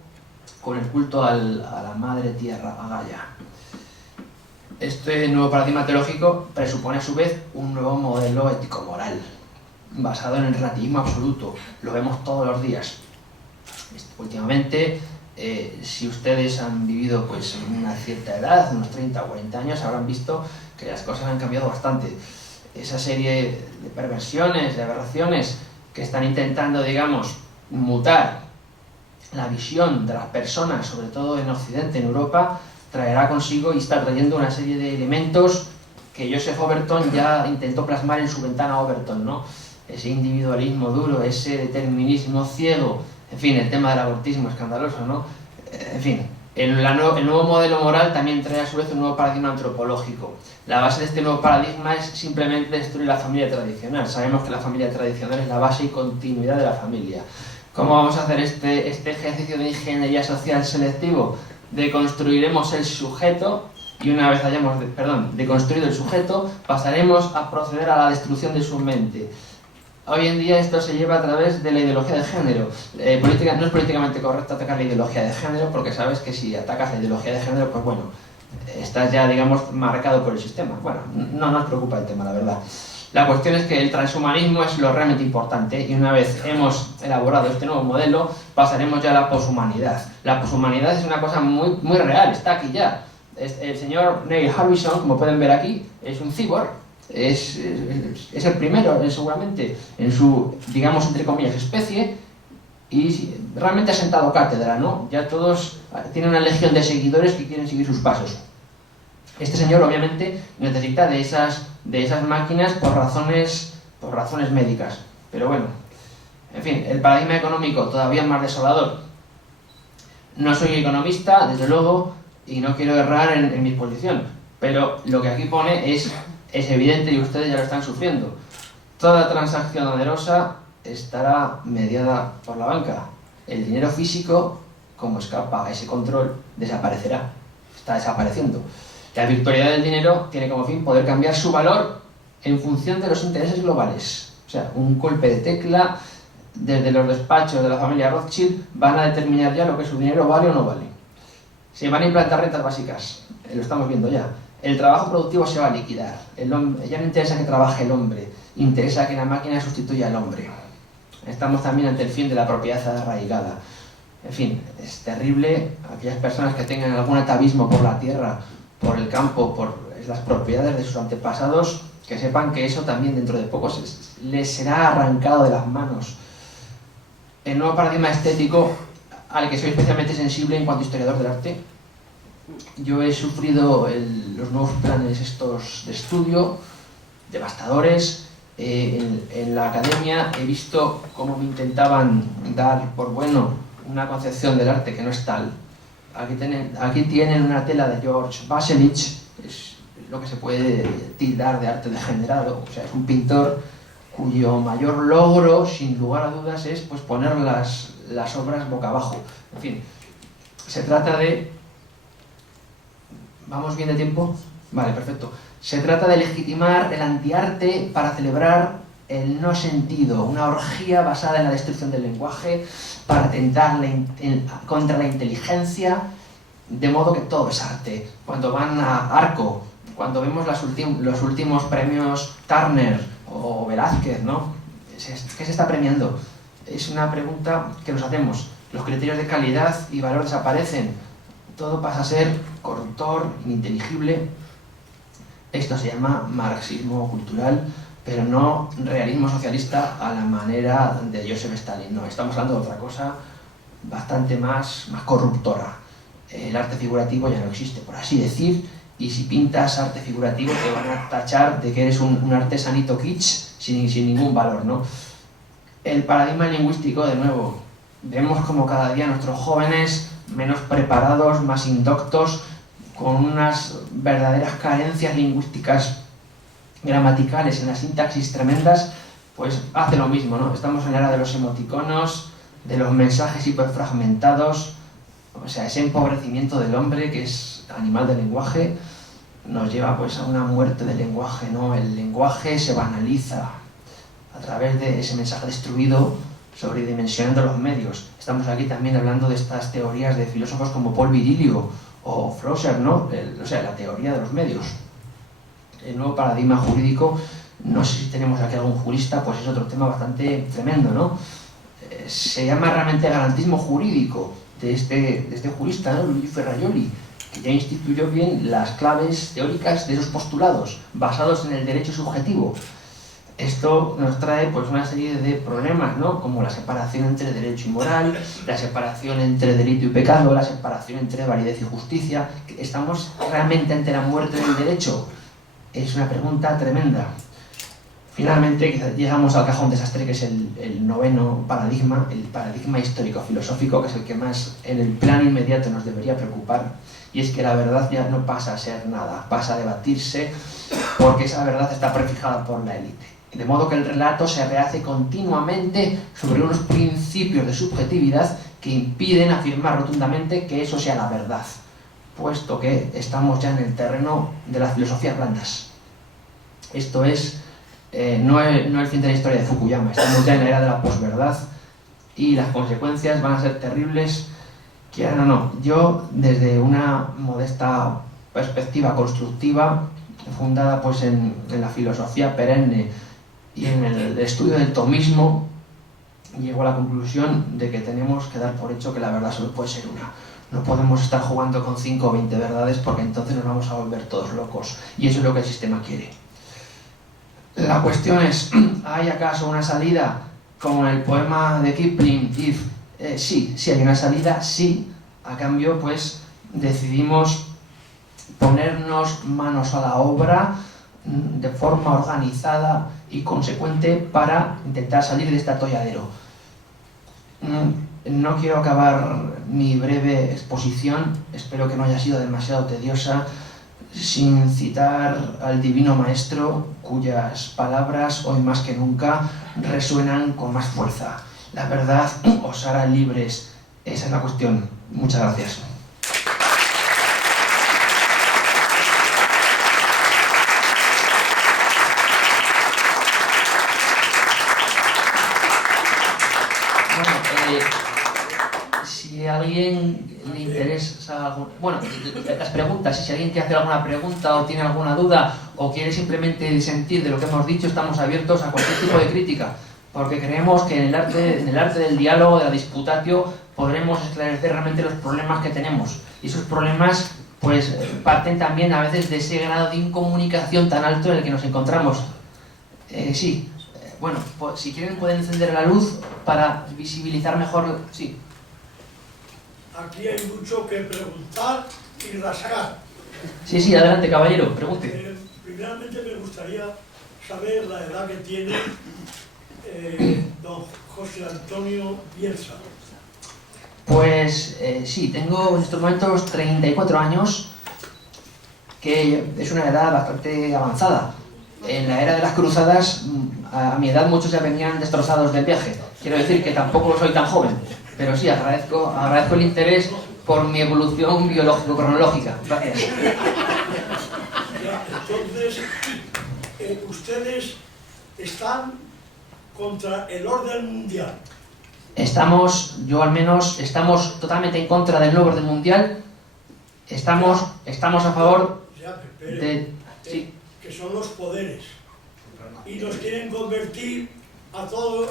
con el culto a la madre tierra, a Gaia. Este nuevo paradigma teológico presupone a su vez un nuevo modelo ético-moral, basado en el relativismo absoluto. Lo vemos todos los días. Últimamente, si ustedes han vivido pues, en una cierta edad, unos 30 o 40 años, habrán visto que las cosas han cambiado bastante. Esa serie de perversiones, de aberraciones que están intentando, digamos, mutar la visión de las personas, sobre todo en Occidente, en Europa, traerá consigo y está trayendo una serie de elementos que Joseph Overton ya intentó plasmar en su ventana Overton, ¿no? Ese individualismo duro, ese determinismo ciego, en fin, el tema del abortismo escandaloso, ¿no? En fin, el nuevo modelo moral también trae a su vez un nuevo paradigma antropológico. La base de este nuevo paradigma es simplemente destruir la familia tradicional. Sabemos que la familia tradicional es la base y continuidad de la familia. ¿Cómo vamos a hacer este ejercicio de ingeniería social selectivo? Deconstruiremos el sujeto y una vez hayamos deconstruido el sujeto, pasaremos a proceder a la destrucción de su mente. Hoy en día esto se lleva a través de la ideología de género. No es políticamente correcto atacar la ideología de género porque sabes que si atacas la ideología de género, pues bueno, estás ya, digamos, marcado por el sistema. Bueno, no nos preocupa el tema, la verdad. La cuestión es que el transhumanismo es lo realmente importante y una vez hemos elaborado este nuevo modelo, pasaremos ya a la poshumanidad. La poshumanidad es una cosa muy, muy real, está aquí ya. El señor Neil Harbisson, como pueden ver aquí, es un cyborg. Es el primero, seguramente, en su, digamos, entre comillas, especie, y realmente ha sentado cátedra, ¿no? Ya todos tienen una legión de seguidores que quieren seguir sus pasos. Este señor, obviamente, necesita de esas máquinas por razones médicas. Pero bueno, en fin, el paradigma económico todavía más desolador. No soy economista, desde luego, y no quiero errar en mi posición, pero lo que aquí pone es evidente y ustedes ya lo están sufriendo. Toda transacción onerosa estará mediada por la banca. El dinero físico, como escapa a ese control, desaparecerá. Está desapareciendo. La virtualidad del dinero tiene como fin poder cambiar su valor en función de los intereses globales. O sea, un golpe de tecla desde los despachos de la familia Rothschild van a determinar ya lo que su dinero vale o no vale. Se van a implantar rentas básicas, lo estamos viendo ya. El trabajo productivo se va a liquidar. Ya no interesa que trabaje el hombre, interesa que la máquina sustituya al hombre. Estamos también ante el fin de la propiedad arraigada. En fin, es terrible aquellas personas que tengan algún atavismo por la tierra, por el campo, por las propiedades de sus antepasados, que sepan que eso también dentro de poco les será arrancado de las manos. El nuevo paradigma estético al que soy especialmente sensible en cuanto a historiador del arte. Yo he sufrido los nuevos planes estos de estudio, devastadores. En la academia he visto cómo me intentaban dar por bueno una concepción del arte que no es tal. Aquí tienen una tela de George Baselich, es lo que se puede tildar de arte degenerado. O sea, es un pintor cuyo mayor logro, sin lugar a dudas, es pues, poner las obras boca abajo. En fin, se trata de... ¿Vamos bien de tiempo? Vale, perfecto. Se trata de legitimar el antiarte para celebrar el no sentido, una orgía basada en la destrucción del lenguaje, para atentar contra la inteligencia, de modo que todo es arte. Cuando van a Arco, cuando vemos los últimos premios Turner o Velázquez, ¿no? ¿Qué se está premiando? Es una pregunta que nos hacemos. Los criterios de calidad y valor desaparecen. Todo pasa a ser corruptor, ininteligible. Esto se llama marxismo cultural, pero no realismo socialista a la manera de Joseph Stalin. No, estamos hablando de otra cosa bastante más corruptora. El arte figurativo ya no existe, por así decir, y si pintas arte figurativo te van a tachar de que eres un artesanito kitsch sin ningún valor, ¿no? El paradigma lingüístico, de nuevo, vemos como cada día nuestros jóvenes menos preparados, más indoctos, con unas verdaderas carencias lingüísticas gramaticales en la sintaxis tremendas, pues hace lo mismo, ¿no? Estamos en la era de los emoticonos, de los mensajes hiperfragmentados, o sea, ese empobrecimiento del hombre, que es animal del lenguaje, nos lleva pues a una muerte del lenguaje, ¿no? El lenguaje se banaliza a través de ese mensaje destruido, sobredimensionando los medios. Estamos aquí también hablando de estas teorías de filósofos como Paul Virilio o Froser, ¿no? O sea, la teoría de los medios. El nuevo paradigma jurídico, no sé si tenemos aquí algún jurista, pues es otro tema bastante tremendo, ¿no? Se llama realmente garantismo jurídico de este jurista, ¿no? Luigi Ferraioli, que ya instituyó bien las claves teóricas de esos postulados, basados en el derecho subjetivo. Esto nos trae pues una serie de problemas, ¿no? Como la separación entre derecho y moral, la separación entre delito y pecado, la separación entre validez y justicia. ¿Estamos realmente ante la muerte del derecho? Es una pregunta tremenda. Finalmente, quizás llegamos al cajón desastre, que es el noveno paradigma, el paradigma histórico-filosófico, que es el que más en el plan inmediato nos debería preocupar, y es que la verdad ya no pasa a ser nada, pasa a debatirse, porque esa verdad está prefijada por la élite. De modo que el relato se rehace continuamente sobre unos principios de subjetividad que impiden afirmar rotundamente que eso sea la verdad, puesto que estamos ya en el terreno de las filosofías blandas. Esto es no el fin de la historia de Fukuyama, estamos ya en la era de la posverdad y las consecuencias van a ser terribles, quieran o no. Yo, desde una modesta perspectiva constructiva, fundada pues en la filosofía perenne y en el estudio del tomismo, llego a la conclusión de que tenemos que dar por hecho que la verdad solo puede ser una. No podemos estar jugando con 5 o 20 verdades, porque entonces nos vamos a volver todos locos, y eso es lo que el sistema quiere. La cuestión es, ¿hay acaso una salida? Como en el poema de Kipling, If. Sí hay una salida, sí. A cambio, pues, decidimos ponernos manos a la obra de forma organizada y consecuente para intentar salir de este atolladero. No quiero acabar mi breve exposición, espero que no haya sido demasiado tediosa, sin citar al Divino Maestro, cuyas palabras hoy más que nunca resuenan con más fuerza. La verdad os hará libres. Esa es la cuestión. Muchas gracias. Si a alguien le interesa las preguntas, si alguien quiere hacer alguna pregunta o tiene alguna duda o quiere simplemente disentir de lo que hemos dicho, estamos abiertos a cualquier tipo de crítica, porque creemos que en el arte del diálogo, de la disputatio, podremos esclarecer realmente los problemas que tenemos, y esos problemas pues parten también a veces de ese grado de incomunicación tan alto en el que nos encontramos. Bueno, pues, si quieren pueden encender la luz para visibilizar mejor. Sí. Aquí hay mucho que preguntar y rascar. Sí, adelante, caballero, pregunte. Primeramente me gustaría saber la edad que tiene don José Antonio Bielsa. Pues sí, tengo en estos momentos 34 años, que es una edad bastante avanzada. En la era de las cruzadas, a mi edad muchos ya venían destrozados del viaje. Quiero decir que tampoco soy tan joven, pero sí, agradezco el interés por mi evolución biológico-cronológica. Gracias. Entonces, ustedes están contra el orden mundial. Yo al menos, estamos totalmente en contra del nuevo orden mundial. Estamos a favor de... Sí. Que son los poderes, y nos quieren convertir a todo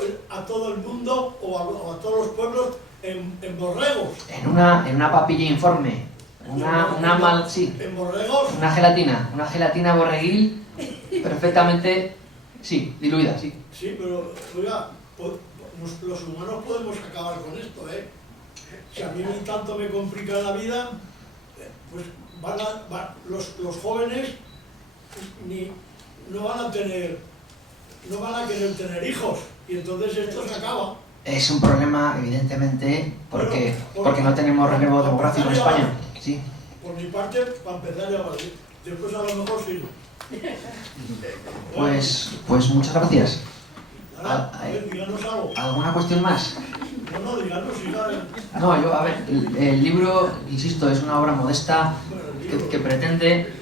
el mundo o a todos los pueblos en borregos. En una papilla informe, ¿En borregos? una gelatina borreguil perfectamente, sí, diluida, sí. Sí, pero oiga, los humanos podemos acabar con esto, ¿eh? Si a mí tanto me complica la vida, pues los jóvenes no van a querer tener hijos, y entonces esto se acaba. Es un problema, evidentemente, porque no tenemos relevo demográfico en España. Sí. Por mi parte, para empezar ya vale. Después a lo mejor sí. Pues muchas gracias. Nada, a ver, díganos algo. ¿Alguna cuestión más? No, díganos, No, yo, a ver, el libro, insisto, es una obra modesta que pretende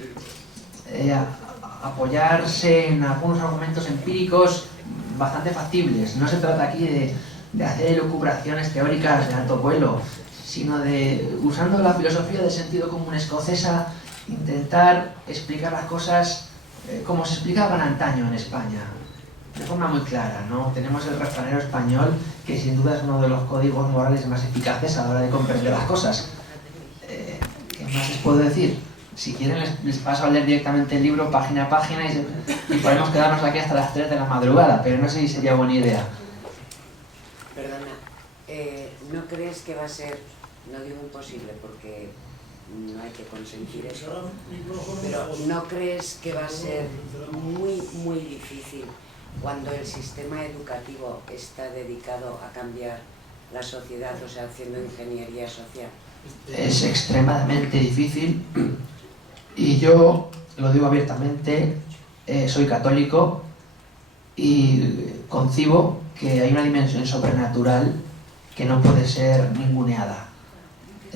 apoyarse en algunos argumentos empíricos bastante factibles. No se trata aquí de hacer elucubraciones teóricas de alto vuelo, sino de, usando la filosofía del sentido común escocesa, intentar explicar las cosas como se explicaban antaño en España, de forma muy clara, ¿no? Tenemos el refranero español, que sin duda es uno de los códigos morales más eficaces a la hora de comprender las cosas. ¿Qué más les puedo decir? Si quieren les paso a leer directamente el libro página a página y podemos quedarnos aquí hasta las 3 de la madrugada, pero no sé si sería buena idea. Perdona, ¿no crees que va a ser, no digo imposible porque no hay que consentir eso, pero no crees que va a ser muy difícil cuando el sistema educativo está dedicado a cambiar la sociedad, o sea, haciendo ingeniería social? Es extremadamente difícil y yo lo digo abiertamente, soy católico y concibo que hay una dimensión sobrenatural que no puede ser ninguneada.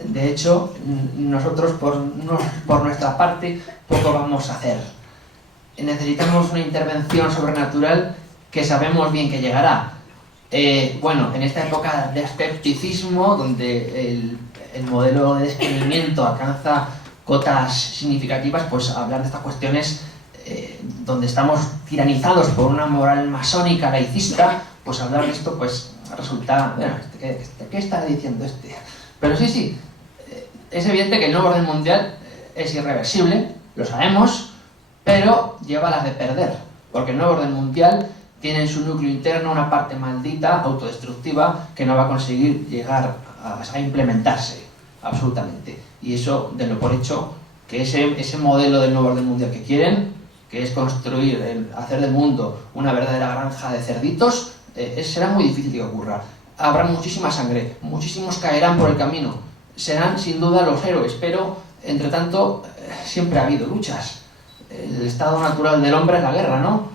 De hecho, nosotros por nuestra parte poco vamos a hacer. Necesitamos una intervención sobrenatural que sabemos bien que llegará. Bueno, en esta época de escepticismo, donde el modelo de descreimiento alcanza cotas significativas, pues hablar de estas cuestiones donde estamos tiranizados por una moral masónica laicista, pues hablar de esto pues resulta, bueno, ¿qué está diciendo este? Pero sí, es evidente que el nuevo orden mundial es irreversible, lo sabemos, pero lleva las de perder, porque el nuevo orden mundial tiene en su núcleo interno una parte maldita, autodestructiva, que no va a conseguir llegar a implementarse, absolutamente. Y eso, de lo por hecho, que ese modelo del nuevo orden mundial que quieren, que es construir, hacer del mundo una verdadera granja de cerditos, será muy difícil que ocurra. Habrá muchísima sangre, muchísimos caerán por el camino, serán sin duda los héroes, pero, entre tanto, siempre ha habido luchas. El estado natural del hombre es la guerra, ¿no?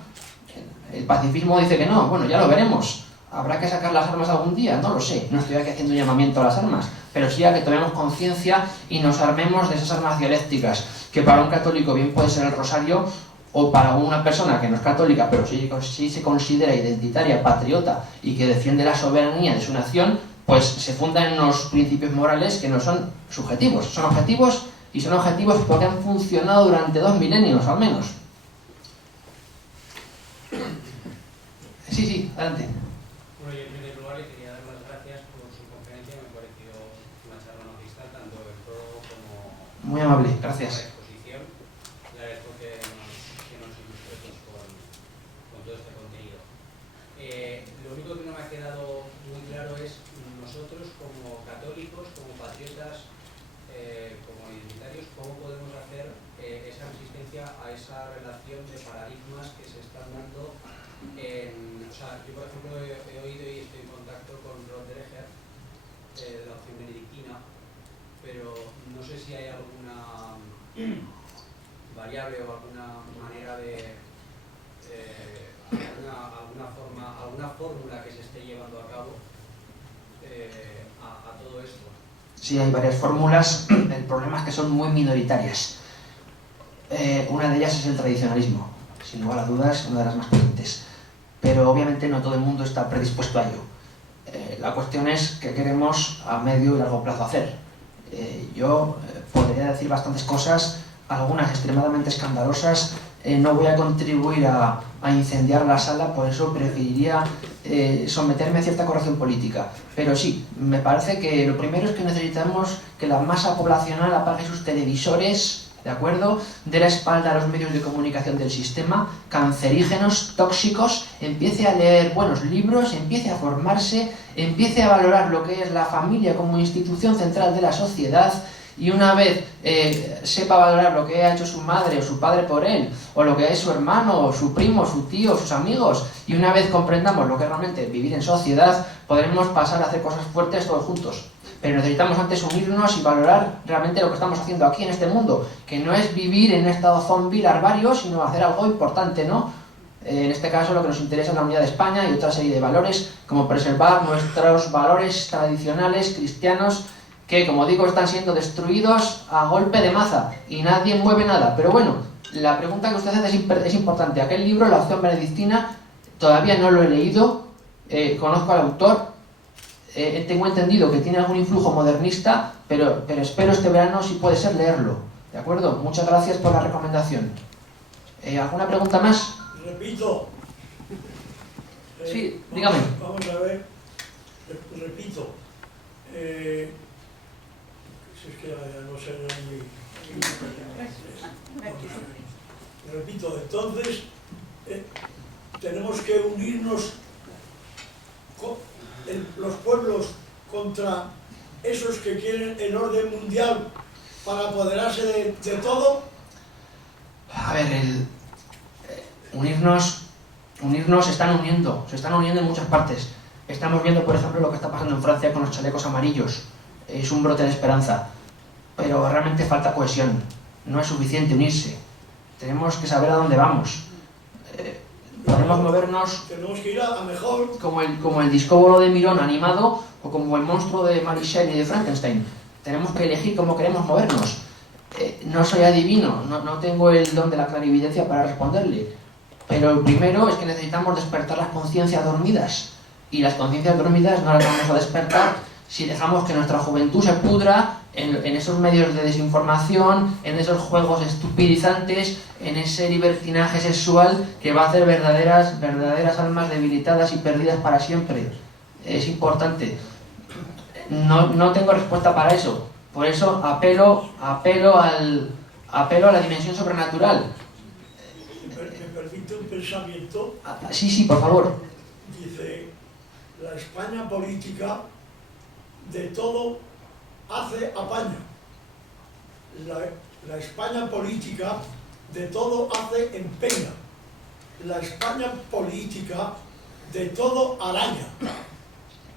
El pacifismo dice que no, bueno, ya lo veremos. ¿Habrá que sacar las armas algún día? No lo sé, no estoy aquí haciendo un llamamiento a las armas, pero sí a que tomemos conciencia y nos armemos de esas armas dialécticas, que para un católico bien puede ser el rosario, o para una persona que no es católica, pero sí se considera identitaria, patriota y que defiende la soberanía de su nación, pues se fundan en unos principios morales que no son subjetivos, son objetivos, y son objetivos porque han funcionado durante 2 milenios al menos. Sí, adelante. Bueno, yo en primer lugar le quería dar las gracias por su conferencia, me ha parecido una charla magistral, tanto en pro como... Muy amable, gracias. ...exposición. Le agradezco que nos ilustremos con todo este contenido. Lo único que no me ha quedado muy claro es nosotros como católicos, como patriotas, como identitarios, cómo podemos hacer esa resistencia a esa relación de paradigmas que se están dando o sea, yo por ejemplo he oído y estoy en contacto con Rod Dreher de la opción benedictina, pero no sé si hay alguna variable o alguna manera de alguna fórmula que se esté llevando a cabo a todo esto. Sí, hay varias fórmulas, el problema es que son muy minoritarias. Una de ellas es el tradicionalismo, sin lugar a dudas, una de las más potentes. Pero obviamente no todo el mundo está predispuesto a ello. La cuestión es qué queremos a medio y largo plazo hacer. Yo podría decir bastantes cosas, algunas extremadamente escandalosas. No voy a contribuir a incendiar la sala, por eso preferiría someterme a cierta corrección política. Pero sí, me parece que lo primero es que necesitamos que la masa poblacional apague sus televisores, ¿de acuerdo?, dé la espalda a los medios de comunicación del sistema, cancerígenos, tóxicos, empiece a leer buenos libros, empiece a formarse, empiece a valorar lo que es la familia como institución central de la sociedad y una vez sepa valorar lo que ha hecho su madre o su padre por él, o lo que es su hermano, o su primo, su tío, sus amigos, y una vez comprendamos lo que es realmente vivir en sociedad, podremos pasar a hacer cosas fuertes todos juntos. Pero necesitamos antes unirnos y valorar realmente lo que estamos haciendo aquí en este mundo, que no es vivir en un estado zombie larvario, sino hacer algo importante, ¿no? En este caso lo que nos interesa es la unidad de España y otra serie de valores, como preservar nuestros valores tradicionales cristianos, que, como digo, están siendo destruidos a golpe de maza y nadie mueve nada. Pero bueno, la pregunta que usted hace es importante. Aquel libro, La opción benedictina, todavía no lo he leído, conozco al autor, tengo entendido que tiene algún influjo modernista, pero espero este verano, si puede ser, leerlo. ¿De acuerdo? Muchas gracias por la recomendación. ¿Alguna pregunta más? Repito. Sí, dígame. Vamos a ver. Repito. Si es que ya no sé repito, entonces tenemos que unirnos los pueblos contra esos que quieren el orden mundial para apoderarse de todo. A ver, unirnos se están uniendo en muchas partes. Estamos viendo, por ejemplo, lo que está pasando en Francia con los chalecos amarillos. Es un brote de esperanza, pero realmente falta cohesión. No es suficiente unirse. Tenemos que saber a dónde vamos. Podemos movernos. Tenemos que ir a mejor. Como el discóbolo de Mirón animado, o como el monstruo de Mary Shelley de Frankenstein. Tenemos que elegir cómo queremos movernos. No soy adivino, no tengo el don de la clarividencia para responderle. Pero el primero es que necesitamos despertar las conciencias dormidas. Y las conciencias dormidas no las vamos a despertar si dejamos que nuestra juventud se pudra en esos medios de desinformación, en esos juegos estupidizantes, en ese libertinaje sexual que va a hacer verdaderas almas debilitadas y perdidas para siempre. Es importante. No tengo respuesta para eso. Por eso apelo a la dimensión sobrenatural. ¿Me permite un pensamiento? Sí, por favor. Dice, la España política de todo hace apaña. La España política de todo hace empeña. La España política de todo araña.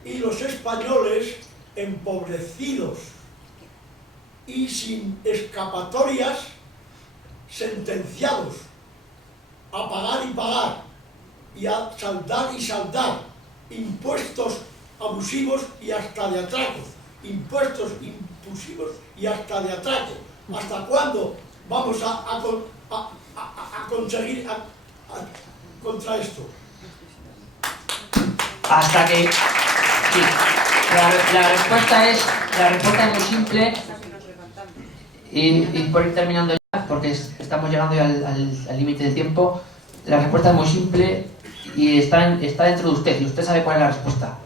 Y los españoles empobrecidos y sin escapatorias, sentenciados a pagar y pagar y a saldar y saldar impuestos abusivos y hasta de atraco, impuestos impulsivos y hasta de atraco. ¿Hasta cuándo vamos a conseguir contra esto? Hasta que... Sí. La respuesta es muy simple y por ir terminando ya, porque estamos llegando ya al límite del tiempo. La respuesta es muy simple y está dentro de usted, y usted sabe cuál es la respuesta,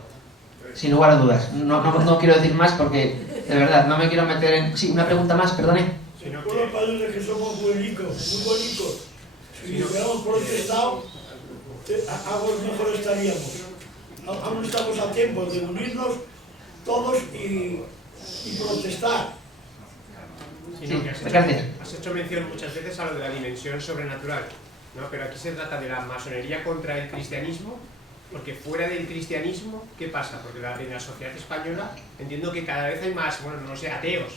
sin lugar a dudas. No quiero decir más porque, de verdad, no me quiero meter en... Sí, una pregunta más, perdone. Los padres que somos muy ricos. Si hubiéramos protestado, algo mejor estaríamos. Aún estamos a tiempo de unirnos todos y protestar. Has hecho mención muchas veces a lo de la dimensión sobrenatural, ¿no? Pero aquí se trata de la masonería contra el cristianismo, porque fuera del cristianismo, ¿qué pasa? Porque en la sociedad española entiendo que cada vez hay más, bueno, no sé, ateos,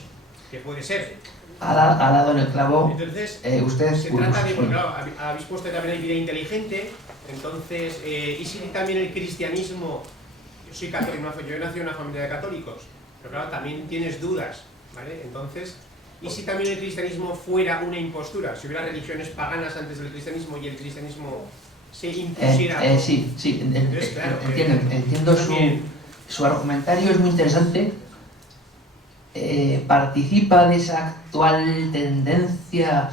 que puede ser. Ha dado en el clavo. Entonces, usted se trata de, porque claro, habéis puesto que también hay vida inteligente, entonces, ¿y si también el cristianismo? Yo soy católico, yo he nacido en una familia de católicos, pero claro, también tienes dudas, ¿vale? Entonces, ¿y si también el cristianismo fuera una impostura? Si hubiera religiones paganas antes del cristianismo y el cristianismo se impusiera... Sí, entonces, claro, entiendo su argumentario, es muy interesante. Participa de esa actual tendencia,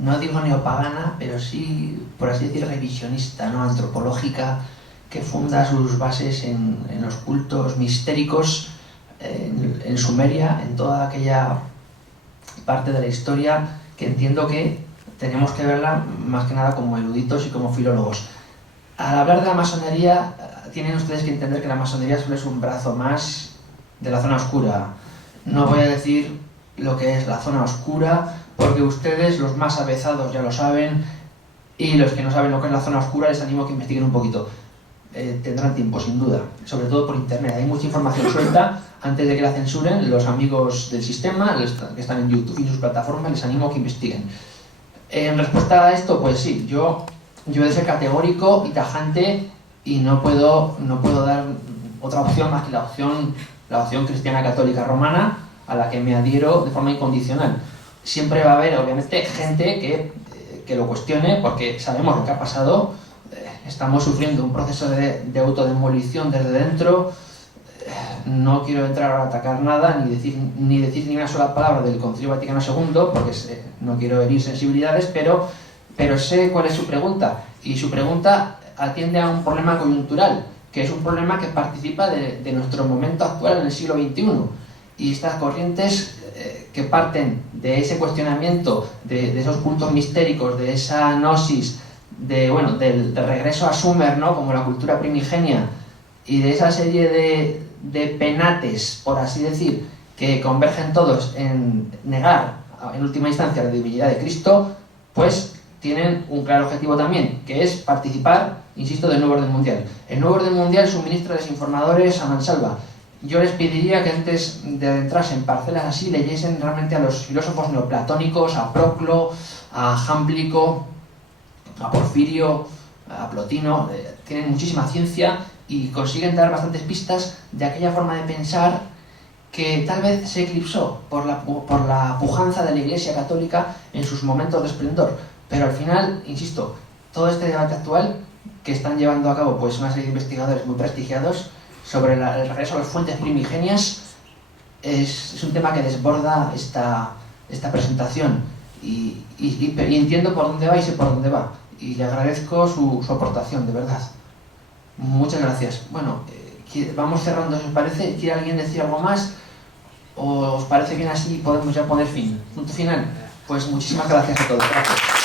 no digo neopagana, pero sí, por así decir, revisionista, ¿no? Antropológica, que funda sus bases en los cultos mistéricos, en Sumeria, en toda aquella parte de la historia que entiendo que tenemos que verla más que nada como eruditos y como filólogos. Al hablar de la masonería, tienen ustedes que entender que la masonería solo es un brazo más de la zona oscura. No voy a decir lo que es la zona oscura, porque ustedes, los más avezados, ya lo saben, y los que no saben lo que es la zona oscura, les animo a que investiguen un poquito. Tendrán tiempo, sin duda, sobre todo por internet. Hay mucha información suelta. Antes de que la censuren, los amigos del sistema que están en YouTube y en sus plataformas, les animo a que investiguen. En respuesta a esto, pues sí, yo he de ser categórico y tajante y no puedo dar otra opción más que la opción cristiana católica romana, a la que me adhiero de forma incondicional. Siempre va a haber, obviamente, gente que lo cuestione, porque sabemos lo que ha pasado. Estamos sufriendo un proceso de autodemolición desde dentro. No quiero entrar a atacar nada, ni decir ni una sola palabra del Concilio Vaticano II, porque no quiero herir sensibilidades, pero sé cuál es su pregunta. Y su pregunta atiende a un problema coyuntural, que es un problema que participa de nuestro momento actual en el siglo XXI. Y estas corrientes que parten de ese cuestionamiento, de esos cultos mistéricos, de esa gnosis, del regreso a Sumer, ¿no?, como la cultura primigenia, y de esa serie de penates, por así decir, que convergen todos en negar, en última instancia, la divinidad de Cristo, pues tienen un claro objetivo también, que es participar, insisto, del nuevo orden mundial. El nuevo orden mundial suministra desinformadores a mansalva. Yo les pediría que antes de adentrarse en parcelas así, leyesen realmente a los filósofos neoplatónicos, a Proclo, a Jámblico, a Porfirio, a Plotino. Tienen muchísima ciencia y consiguen dar bastantes pistas de aquella forma de pensar que tal vez se eclipsó por la pujanza de la Iglesia Católica en sus momentos de esplendor. Pero al final, insisto, todo este debate actual que están llevando a cabo pues una serie de investigadores muy prestigiados sobre el regreso a las fuentes primigenias es un tema que desborda esta presentación y entiendo por dónde va y sé por dónde va, y le agradezco su aportación, de verdad. Muchas gracias. Bueno, vamos cerrando, si os parece. ¿Quiere alguien decir algo más? ¿O os parece bien así y podemos ya poner fin? ¿Punto final? Pues muchísimas gracias a todos. Gracias.